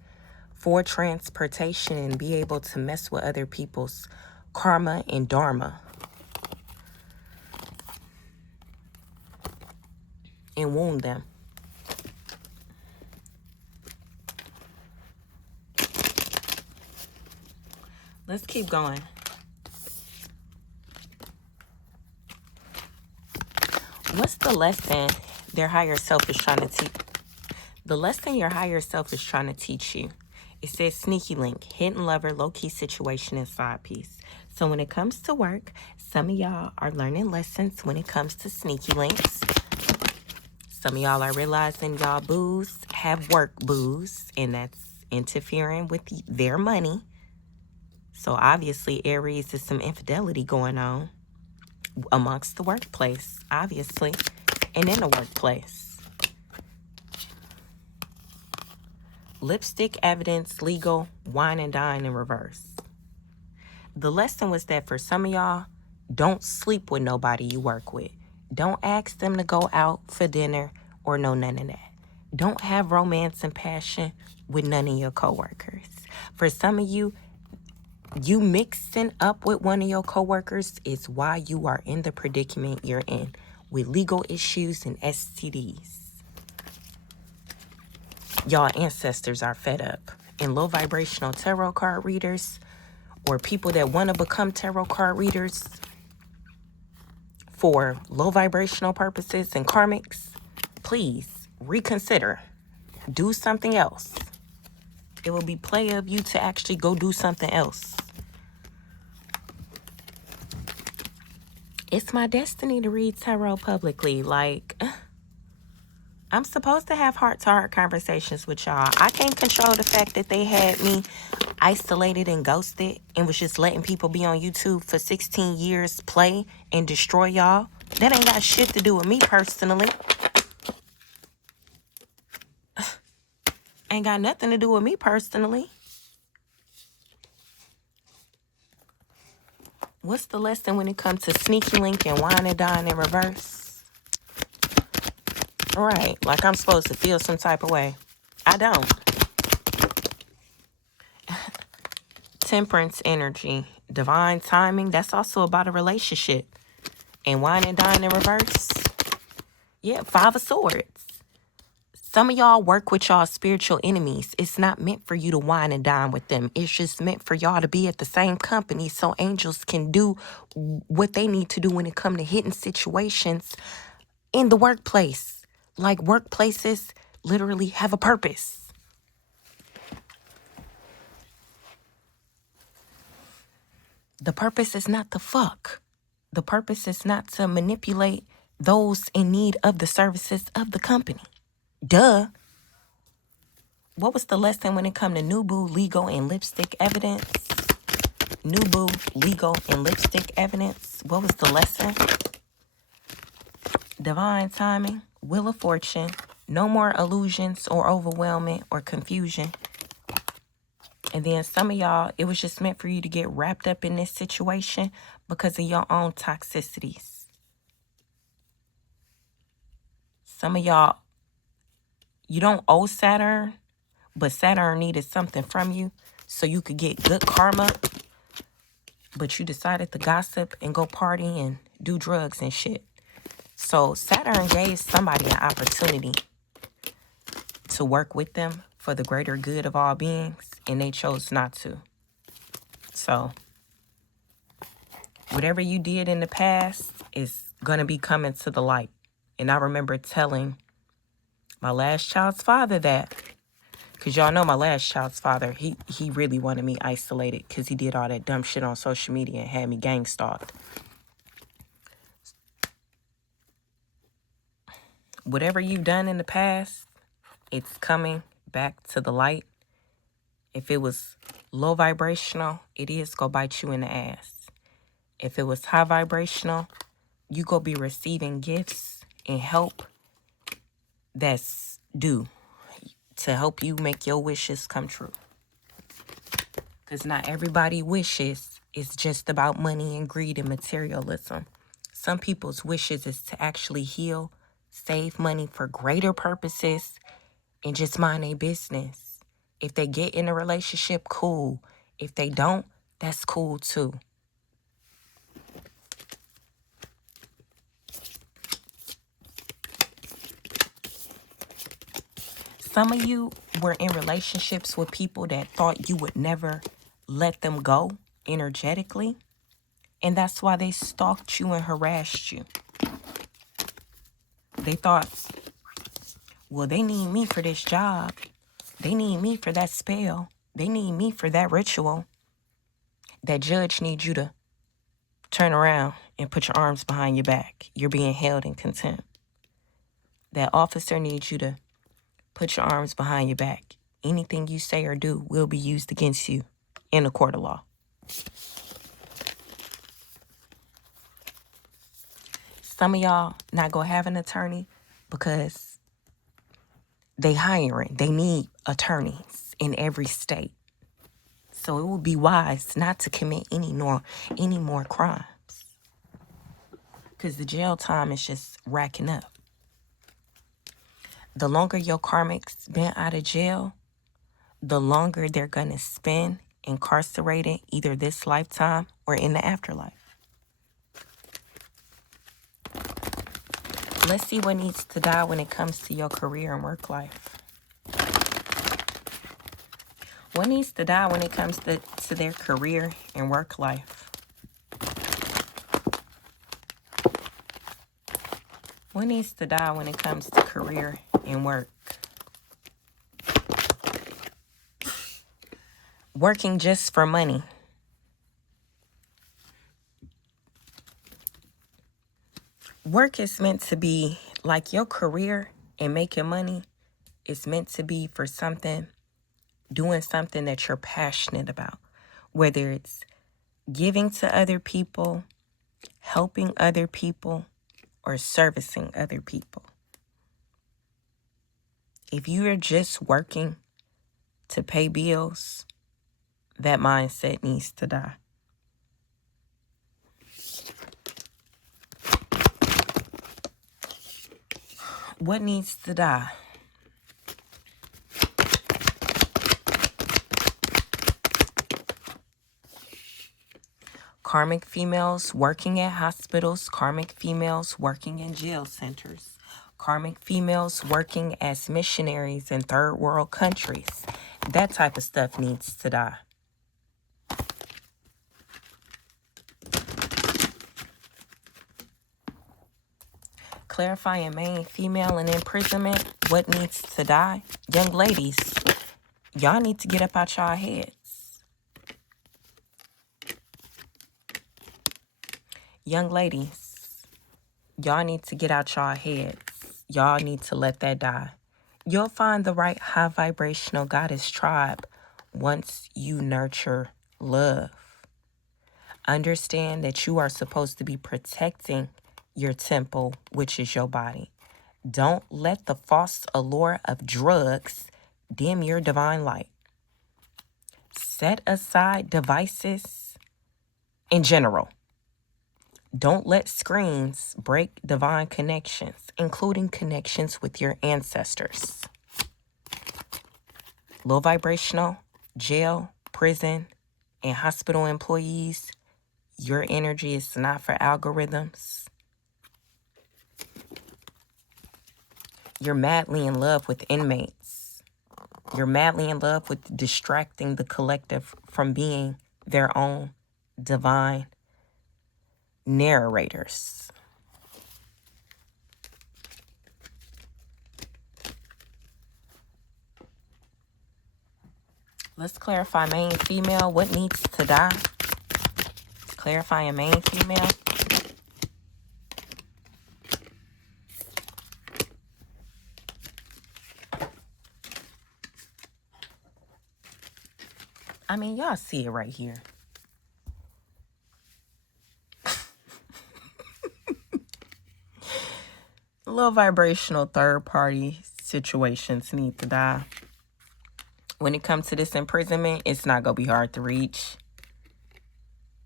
for transportation and be able to mess with other people's karma and dharma. And wound them. Let's keep going. What's the lesson their higher self is trying to teach? The lesson your higher self is trying to teach you. It says sneaky link, hidden lover, low-key situation, and side piece. So when it comes to work, some of y'all are learning lessons when it comes to sneaky links. Some of y'all are realizing y'all boos have work boos, and that's interfering with their money. So obviously, Aries, is some infidelity going on amongst the workplace, obviously, and in the workplace. Lipstick, evidence, legal, wine and dine in reverse. The lesson was that for some of y'all, don't sleep with nobody you work with. Don't ask them to go out for dinner or none of that. Don't have romance and passion with none of your coworkers. For some of you, you mixing up with one of your coworkers is why you are in the predicament you're in with legal issues and STDs. Y'all ancestors are fed up. And low vibrational tarot card readers or people that want to become tarot card readers for low vibrational purposes and karmics, please reconsider. Do something else. It will be play of you to actually go do something else. It's my destiny to read tarot publicly. Like, I'm supposed to have heart-to-heart conversations with y'all. I can't control the fact that they had me isolated and ghosted and was just letting people be on YouTube for 16 years, play and destroy y'all. That ain't got shit to do with me personally. Ain't got nothing to do with me personally. What's the lesson when it comes to sneaky link and wine and dine in reverse? Right, like I'm supposed to feel some type of way. I don't. Temperance energy, divine timing, that's also about a relationship. And wine and dine in reverse. Yeah, 5 of Swords. Some of y'all work with y'all spiritual enemies. It's not meant for you to wine and dine with them. It's just meant for y'all to be at the same company so angels can do what they need to do when it comes to hidden situations in the workplace. Like workplaces literally have a purpose. The purpose is not to fuck. The purpose is not to manipulate those in need of the services of the company. Duh. What was the lesson when it come to Nubu, legal, and lipstick evidence? Nubu, legal, and lipstick evidence. What was the lesson? Divine timing, wheel of fortune, no more illusions or overwhelming or confusion. And then some of y'all, it was just meant for you to get wrapped up in this situation because of your own toxicities. Some of y'all, you don't owe Saturn, but Saturn needed something from you so you could get good karma. But you decided to gossip and go party and do drugs and shit. So Saturn gave somebody an opportunity to work with them for the greater good of all beings, and they chose not to. So whatever you did in the past is going to be coming to the light. And I remember telling my last child's father that, because y'all know my last child's father, he really wanted me isolated because he did all that dumb shit on social media and had me gang stalked. Whatever you've done in the past, it's coming back to the light. If it was low vibrational, it is going to bite you in the ass. If it was high vibrational, you going to be receiving gifts and help that's due to help you make your wishes come true. Because not everybody wishes is just about money and greed and materialism. Some people's wishes is to actually heal, save money for greater purposes, and just mind their business. If they get in a relationship, cool. If they don't, that's cool too. Some of you were in relationships with people that thought you would never let them go energetically. And that's why they stalked you and harassed you. They thought, well, they need me for this job. They need me for that spell. They need me for that ritual. That judge needs you to turn around and put your arms behind your back. You're being held in contempt. That officer needs you to put your arms behind your back. Anything you say or do will be used against you in a court of law. Some of y'all not gonna have an attorney because they hiring. They need attorneys in every state. So it would be wise not to commit any more crimes. Because the jail time is just racking up. The longer your karmics been out of jail, the longer they're going to spend incarcerated either this lifetime or in the afterlife. Let's see what needs to die when it comes to your career and work life. What needs to die when it comes to their career and work life? What needs to die when it comes to career and work? Working just for money. Work is meant to be like your career and making money is meant to be for something, doing something that you're passionate about. Whether it's giving to other people, helping other people, or servicing other people. If you are just working to pay bills, that mindset needs to die. What needs to die? Karmic females working at hospitals, karmic females working in jail centers, karmic females working as missionaries in third world countries. That type of stuff needs to die. Clarifying main female in imprisonment, what needs to die? Young ladies, y'all need to get up out y'all heads. Young ladies, y'all need to get out y'all heads. Y'all need to let that die. You'll find the right high vibrational goddess tribe once you nurture love. Understand that you are supposed to be protecting your temple, which is your body. Don't let the false allure of drugs dim your divine light. Set aside devices in general. Don't let screens break divine connections, including connections with your ancestors. Low vibrational, jail, prison, and hospital employees, your energy is not for algorithms. You're madly in love with inmates. You're madly in love with distracting the collective from being their own divine narrators. Let's clarify main female. What needs to die? Clarifying main female. I mean, y'all see it right here. Low vibrational third party situations need to die. When it comes to this imprisonment, it's not going to be hard to reach.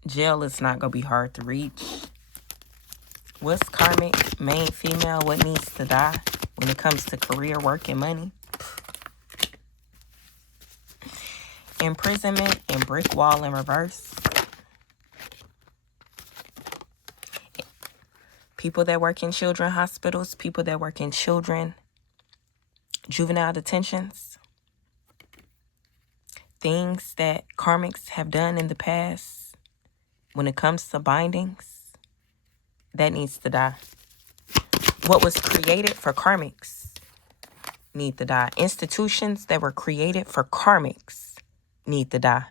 Jail is not going to be hard to reach. What's karmic, main female, what needs to die when it comes to career, work, and money? Imprisonment and brick wall in reverse. People that work in children hospitals, people that work in children juvenile detentions. Things that karmics have done in the past when it comes to bindings, that needs to die. What was created for karmics need to die. Institutions that were created for karmics need to die.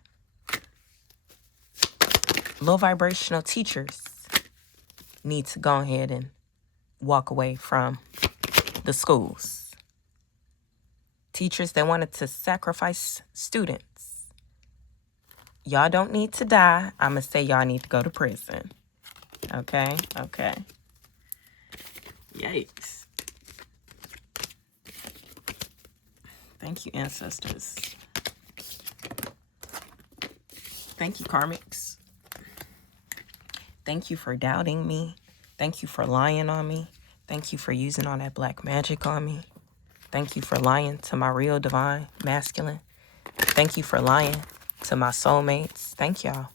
Low vibrational teachers need to go ahead and walk away from the schools. Teachers that wanted to sacrifice students, y'all don't need to die. I'm going to say y'all need to go to prison. Okay? Okay. Yikes. Thank you, ancestors. Thank you, karmics. Thank you for doubting me. Thank you for lying on me. Thank you for using all that black magic on me. Thank you for lying to my real divine masculine. Thank you for lying to my soulmates. Thank y'all.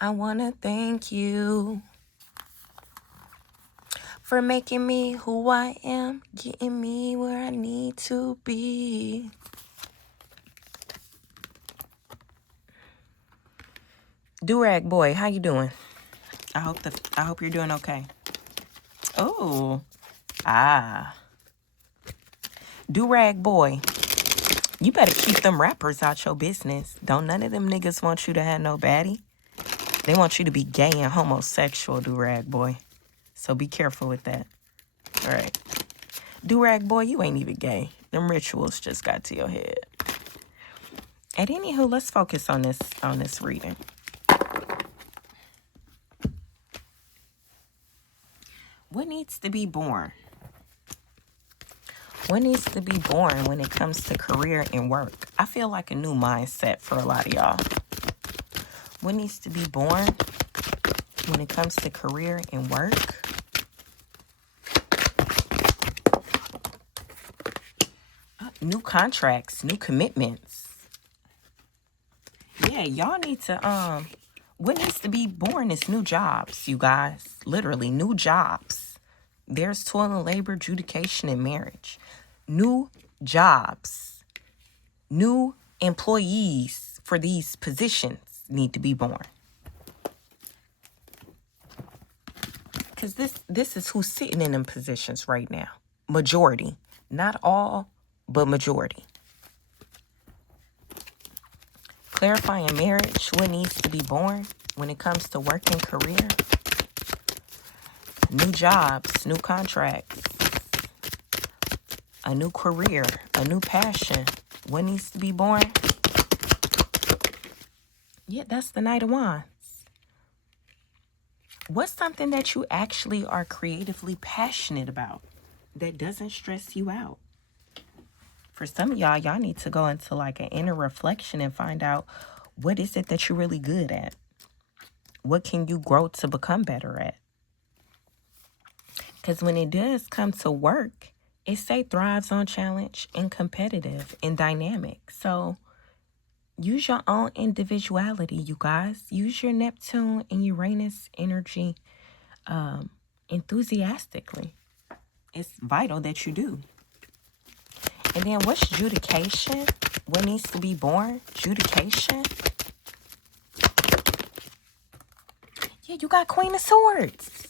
I want to thank you for making me who I am, getting me where I need to be. Durag boy, how you doing? I hope you're doing okay. Oh, Durag boy, you better keep them rappers out your business. Don't none of them niggas want you to have no baddie. They want you to be gay and homosexual, Durag boy. So be careful with that. All right. Durag boy, you ain't even gay. Them rituals just got to your head. And anywho, let's focus on this reading. What needs to be born? What needs to be born when it comes to career and work? I feel like a new mindset for a lot of y'all. What needs to be born when it comes to career and work? New contracts, new commitments. Yeah, y'all need to, what needs to be born is new jobs, you guys. Literally, new jobs. There's toil and labor, adjudication, and marriage. New jobs. New employees for these positions need to be born. Because this is who's sitting in them positions right now. Majority. Not all, but majority. Clarifying marriage, what needs to be born when it comes to work and career. New jobs, new contracts, a new career, a new passion. What needs to be born? Yeah, that's the Knight of Wands. What's something that you actually are creatively passionate about that doesn't stress you out? For some of y'all need to go into like an inner reflection and find out what is it that you're really good at? What can you grow to become better at? Because when it does come to work, it say thrives on challenge and competitive and dynamic. So use your own individuality, you guys. Use your Neptune and Uranus energy enthusiastically. It's vital that you do. And then what's judication? What needs to be born? Judication? Yeah, you got Queen of Swords.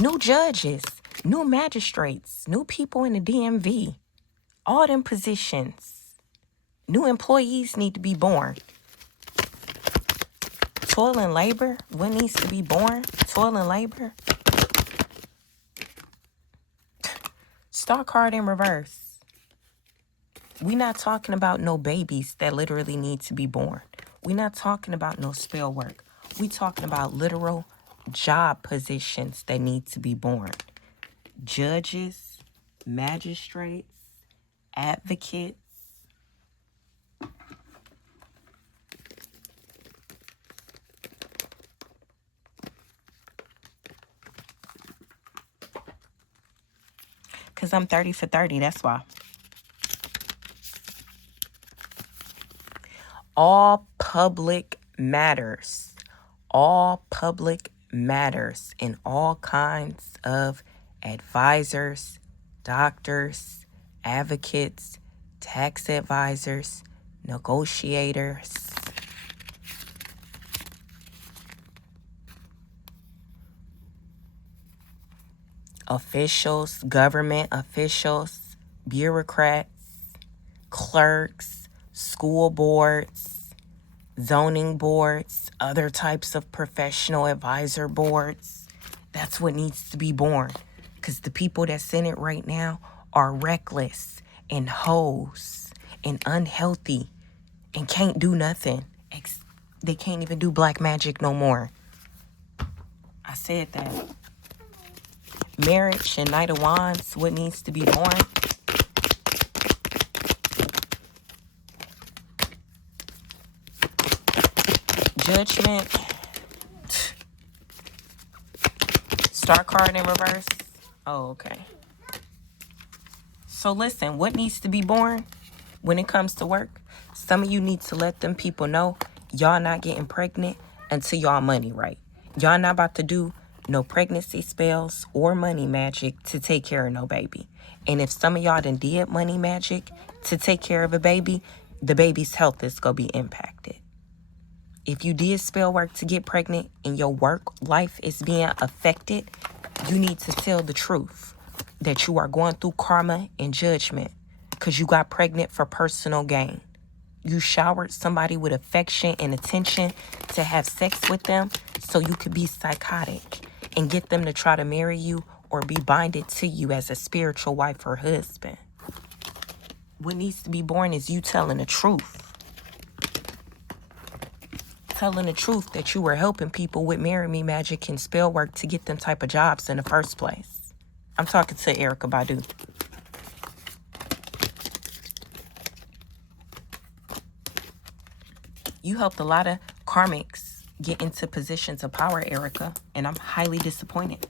New judges, new magistrates, new people in the DMV. All them positions. New employees need to be born. Toil and labor, what needs to be born? Toil and labor. Star card in reverse. We're not talking about no babies that literally need to be born. We're not talking about no spell work. We're talking about literal job positions that need to be born. Judges, magistrates, advocates. Because I'm 30 for 30, that's why. All public matters. All public matters in all kinds of advisors, doctors, advocates, tax advisors, negotiators. officials, government officials, bureaucrats, clerks, school boards, zoning boards, other types of professional advisor boards. That's what needs to be born. Because the people that's in it right now are reckless and hoes and unhealthy and can't do nothing. They can't even do black magic no more. I said that. Marriage and Knight of Wands, what needs to be born? Judgment. Star card in reverse. Oh, okay. So listen, what needs to be born when it comes to work? Some of you need to let them people know y'all not getting pregnant until y'all money right. Y'all not about to do no pregnancy spells or money magic to take care of no baby. And if some of y'all done did money magic to take care of a baby, the baby's health is going to be impacted. If you did spell work to get pregnant and your work life is being affected, you need to tell the truth that you are going through karma and judgment because you got pregnant for personal gain. You showered somebody with affection and attention to have sex with them so you could be psychotic and get them to try to marry you or be binded to you as a spiritual wife or husband. What needs to be born is you telling the truth. Telling the truth that you were helping people with marry me magic and spell work to get them type of jobs in the first place. I'm talking to Erykah Badu. You helped a lot of karmics get into positions of power, Erykah, and I'm highly disappointed.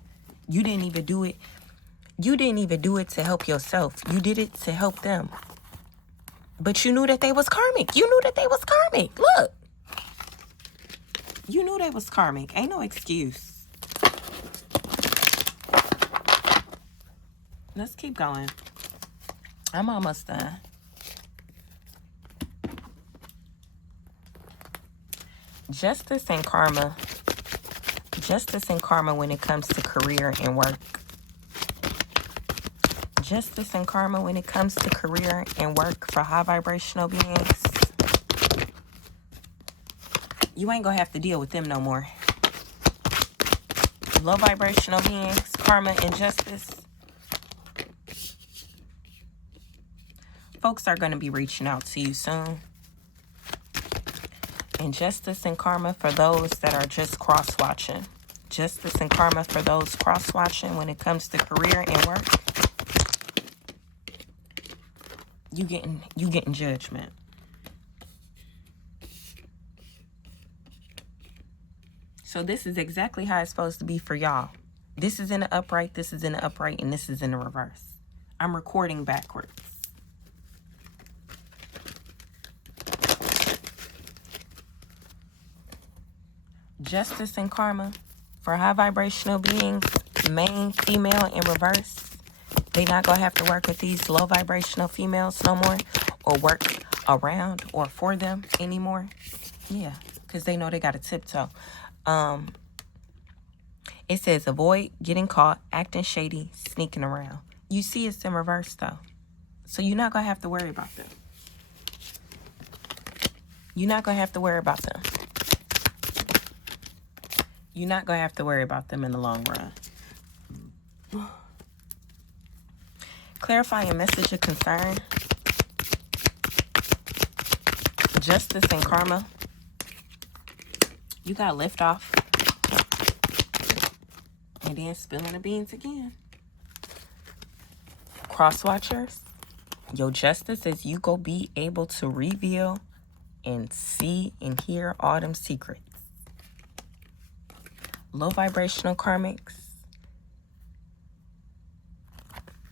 You didn't even do it. You didn't even do it to help yourself. You did it to help them. But you knew that they was karmic. You knew that they was karmic. Look. You knew they was karmic. Ain't no excuse. Let's keep going. I'm almost done. Justice and karma. Justice and karma when it comes to career and work. Justice and karma when it comes to career and work for high vibrational beings. You ain't gonna have to deal with them no more. Low vibrational beings, karma and justice. Folks are gonna be reaching out to you soon. And justice and karma for those that are just cross-watching. Justice and karma for those cross-watching when it comes to career and work. You getting judgment. So this is exactly how it's supposed to be for y'all. This is in the upright, this is in the upright, and this is in the reverse. I'm recording backwards. Justice and karma for high vibrational beings, male, female, in reverse. They not gonna have to work with these low vibrational females no more, or work around or for them anymore. Yeah, because they know they got to tiptoe. It says avoid getting caught acting shady, sneaking around. You see it's in reverse though, so you're not gonna have to worry about them. You're not gonna have to worry about them. You're not gonna have to worry about them in the long run. Clarifying message of concern. Justice and karma. You got lift off. And then spilling the beans again. Cross watchers. Your justice is you go be able to reveal and see and hear all them secrets. Low vibrational karmics.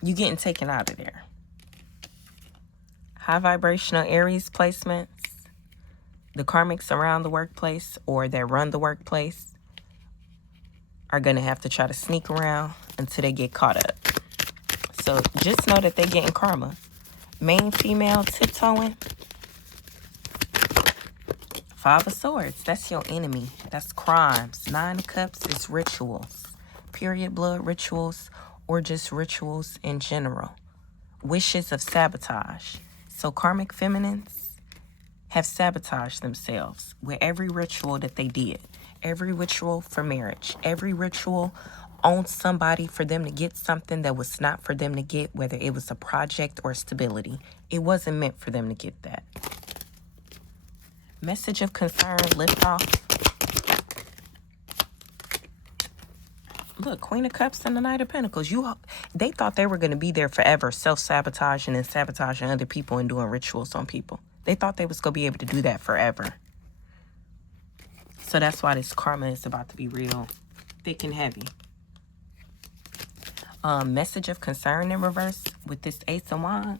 You getting taken out of there. High vibrational Aries placements. The karmics around the workplace or that run the workplace are going to have to try to sneak around until they get caught up. So just know that they're getting karma. Main female tiptoeing. Five of Swords. That's your enemy. That's crimes. Nine of Cups is rituals. Period blood rituals or just rituals in general. Wishes of sabotage. So karmic feminines have sabotaged themselves with every ritual that they did. Every ritual for marriage. Every ritual on somebody for them to get something that was not for them to get, whether it was a project or stability. It wasn't meant for them to get that. Message of concern, lift off. Look, Queen of Cups and the Knight of Pentacles. They thought they were going to be there forever, self-sabotaging and sabotaging other people and doing rituals on people. They thought they was going to be able to do that forever. So that's why this karma is about to be real thick and heavy. Message of concern in reverse with this Ace of Wands.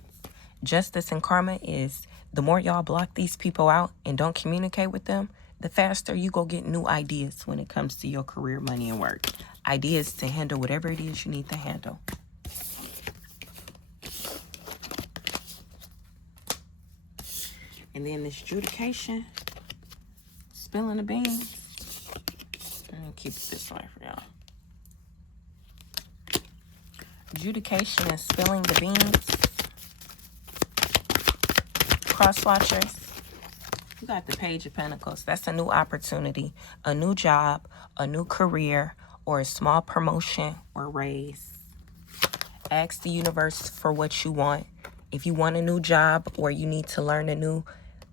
Justice and karma is the more y'all block these people out and don't communicate with them, the faster you go get new ideas when it comes to your career, money, and work. Ideas to handle whatever it is you need to handle. And then this adjudication, spilling the beans. I'm going to keep it this way for y'all. Adjudication and spilling the beans. Cross watchers. You got the Page of Pentacles. That's a new opportunity, a new job, a new career, or a small promotion or raise. Ask the universe for what you want. If you want a new job or you need to learn a new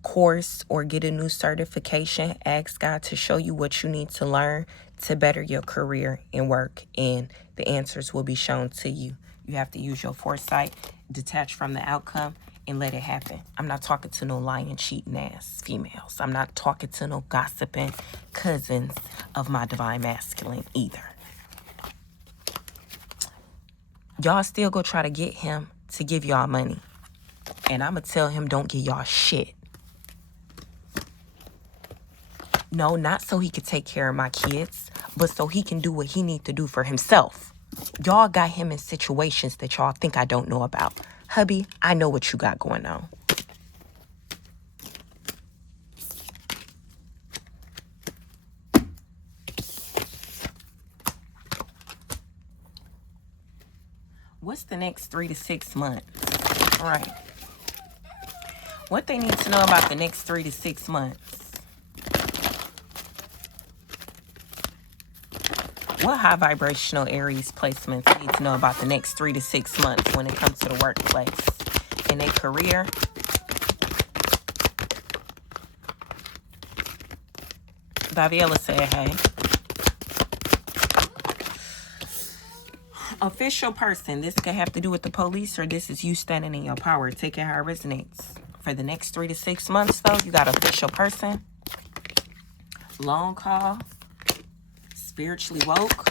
course or get a new certification, ask God to show you what you need to learn to better your career and work, and the answers will be shown to you. You have to use your foresight, detach from the outcome, and let it happen. I'm not talking to no lying, cheating ass females. I'm not talking to no gossiping cousins of my divine masculine either. Y'all still go try to get him to give y'all money. And I'm going to tell him don't give y'all shit. No, not so he could take care of my kids, but so he can do what he need to do for himself. Y'all got him in situations that y'all think I don't know about. Hubby, I know what you got going on. What's the next 3 to 6 months? All right. What they need to know about the next 3 to 6 months. What high vibrational Aries placements need to know about the next 3 to 6 months when it comes to the workplace? In a career. Daviela said, hey. Official person. This could have to do with the police, or this is you standing in your power. Take it how it resonates. For the next 3 to 6 months, though, you got official person. Long call. Spiritually woke.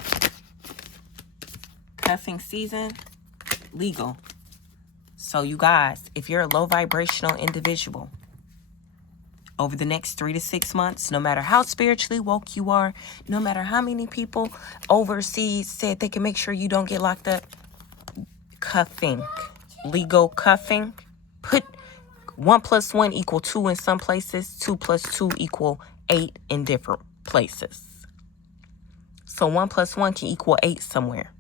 Cuffing season. Legal. So you guys, if you're a low vibrational individual, over the next 3 to 6 months, no matter how spiritually woke you are, no matter how many people overseas said they can make sure you don't get locked up, cuffing, legal cuffing, put 1 + 1 = 2 in some places, 2 + 2 = 8 in different places. So 1 + 1 can equal 8 somewhere.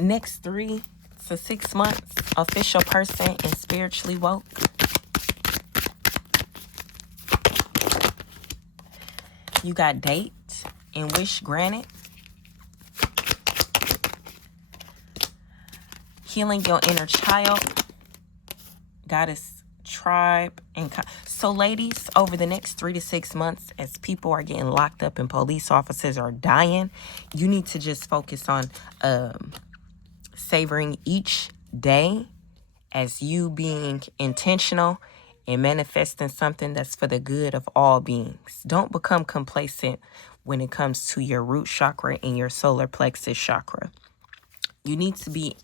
Next 3 to 6 months, official person and spiritually woke. You got date and wish granted. Healing your inner child. Goddess, tribe, and so ladies, over the next 3 to 6 months, as people are getting locked up and police officers are dying, you need to just focus on savoring each day as you being intentional and manifesting something that's for the good of all beings. Don't become complacent when it comes to your root chakra and your solar plexus chakra. You need to be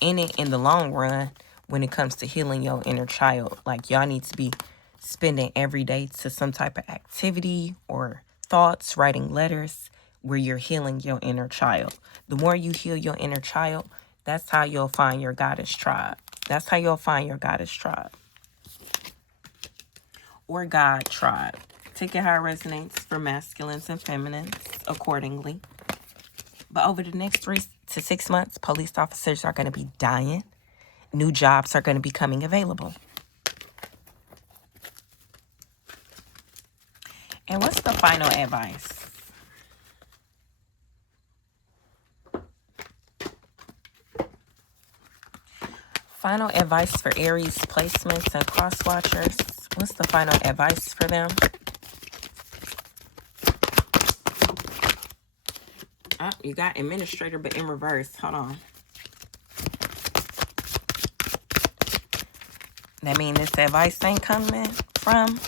in it in the long run when it comes to healing your inner child. Like, y'all need to be spending every day to some type of activity or thoughts, writing letters where you're healing your inner child. The more you heal your inner child, that's how you'll find your goddess tribe. That's how you'll find your goddess tribe. or God tribe. Take it how it resonates for masculines and feminines accordingly. But over the next 3 to 6 months, police officers are going to be dying. New jobs are going to be coming available. And what's the final advice? Final advice for Aries placements and cross watchers. What's the final advice for them? Oh, you got administrator, but in reverse. Hold on. That means this advice ain't coming from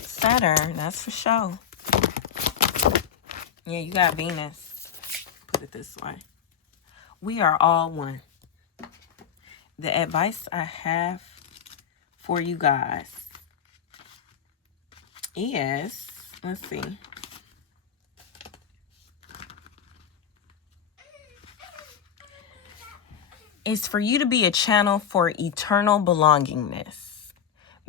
Saturn. That's for sure. Yeah, you got Venus. Put it this way. We are all one. The advice I have for you guys is, let's see. Is for you to be a channel for eternal belongingness.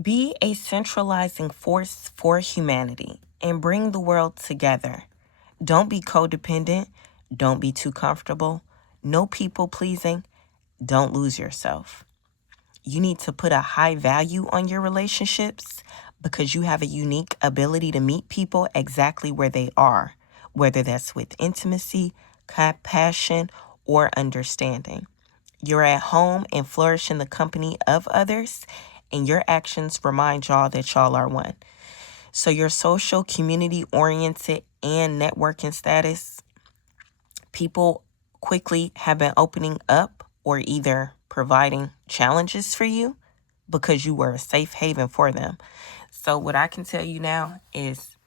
Be a centralizing force for humanity and bring the world together. Don't be codependent. Don't be too comfortable. No people pleasing. Don't lose yourself. You need to put a high value on your relationships because you have a unique ability to meet people exactly where they are, whether that's with intimacy, compassion, or understanding. You're at home and flourish in the company of others, and your actions remind y'all that y'all are one. So your social, community-oriented, and networking status, people quickly have been opening up or either providing challenges for you because you were a safe haven for them. So what I can tell you now is,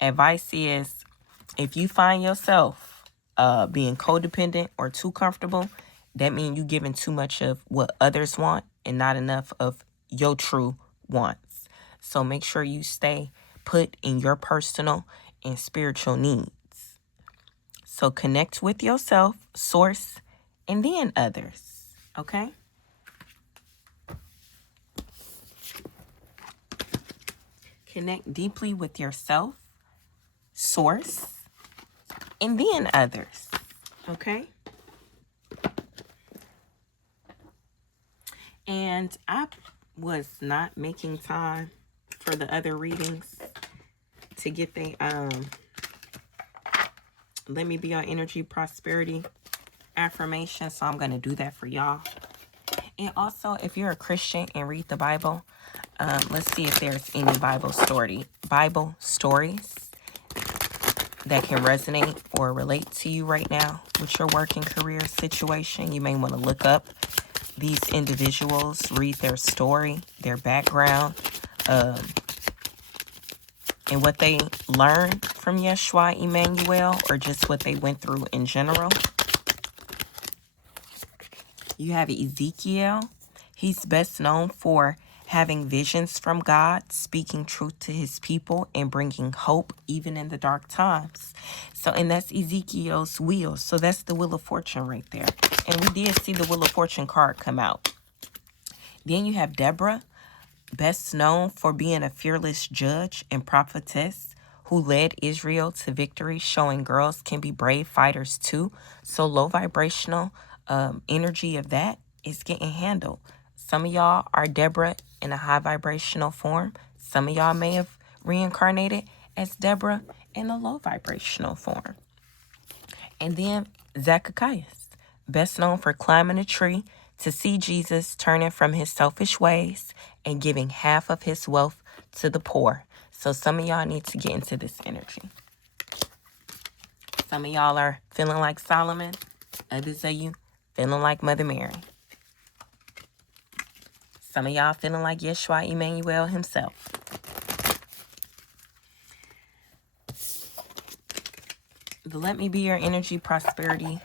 advice is, if you find yourself being codependent or too comfortable, that means you giving too much of what others want and not enough of your true wants. So make sure you stay put in your personal and spiritual needs. So connect with yourself, source, and then others. Okay? Connect deeply with yourself, source, and then others. Okay? And I was not making time for the other readings to get the let me be your energy prosperity affirmation. So I'm going to do that for y'all. And also, if you're a Christian and read the Bible, let's see if there's any Bible stories that can resonate or relate to you right now with your work and career situation. You may want to look up these individuals, read their story, their background, and what they learned from Yeshua Emmanuel, or just what they went through in general. You have Ezekiel. He's best known for having visions from God, speaking truth to his people, and bringing hope even in the dark times. So, and that's Ezekiel's wheel. So that's the Wheel of Fortune right there. And we did see the Wheel of Fortune card come out. Then you have Deborah, best known for being a fearless judge and prophetess who led Israel to victory, showing girls can be brave fighters too. So low vibrational energy of that is getting handled. Some of y'all are Deborah in a high vibrational form. Some of y'all may have reincarnated as Deborah in a low vibrational form. And then Zacchaeus, best known for climbing a tree to see Jesus turning from his selfish ways and giving half of his wealth to the poor. So some of y'all need to get into this energy. Some of y'all are feeling like Solomon. Others of you feeling like Mother Mary. Some of y'all feeling like Yeshua Emmanuel himself. The Let Me Be Your Energy Prosperity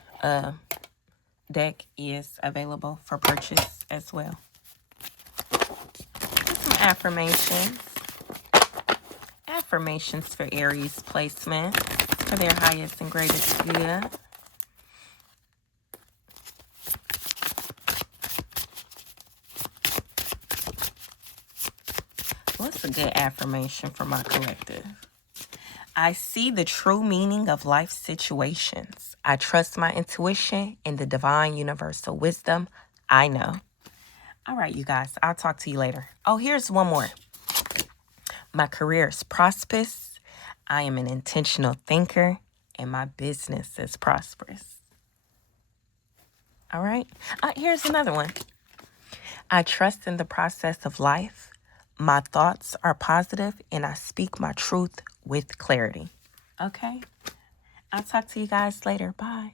deck is available for purchase as well. Some affirmations. Affirmations for Aries placement for their highest and greatest good. What's a good affirmation for my collective? I see the true meaning of life situations. I trust my intuition and the divine universal wisdom I know. All right, you guys, I'll talk to you later. Oh, here's one more. My career is prosperous. I am an intentional thinker, and my business is prosperous. All right, here's another one. I trust in the process of life. My thoughts are positive, and I speak my truth with clarity. Okay, I'll talk to you guys later. Bye.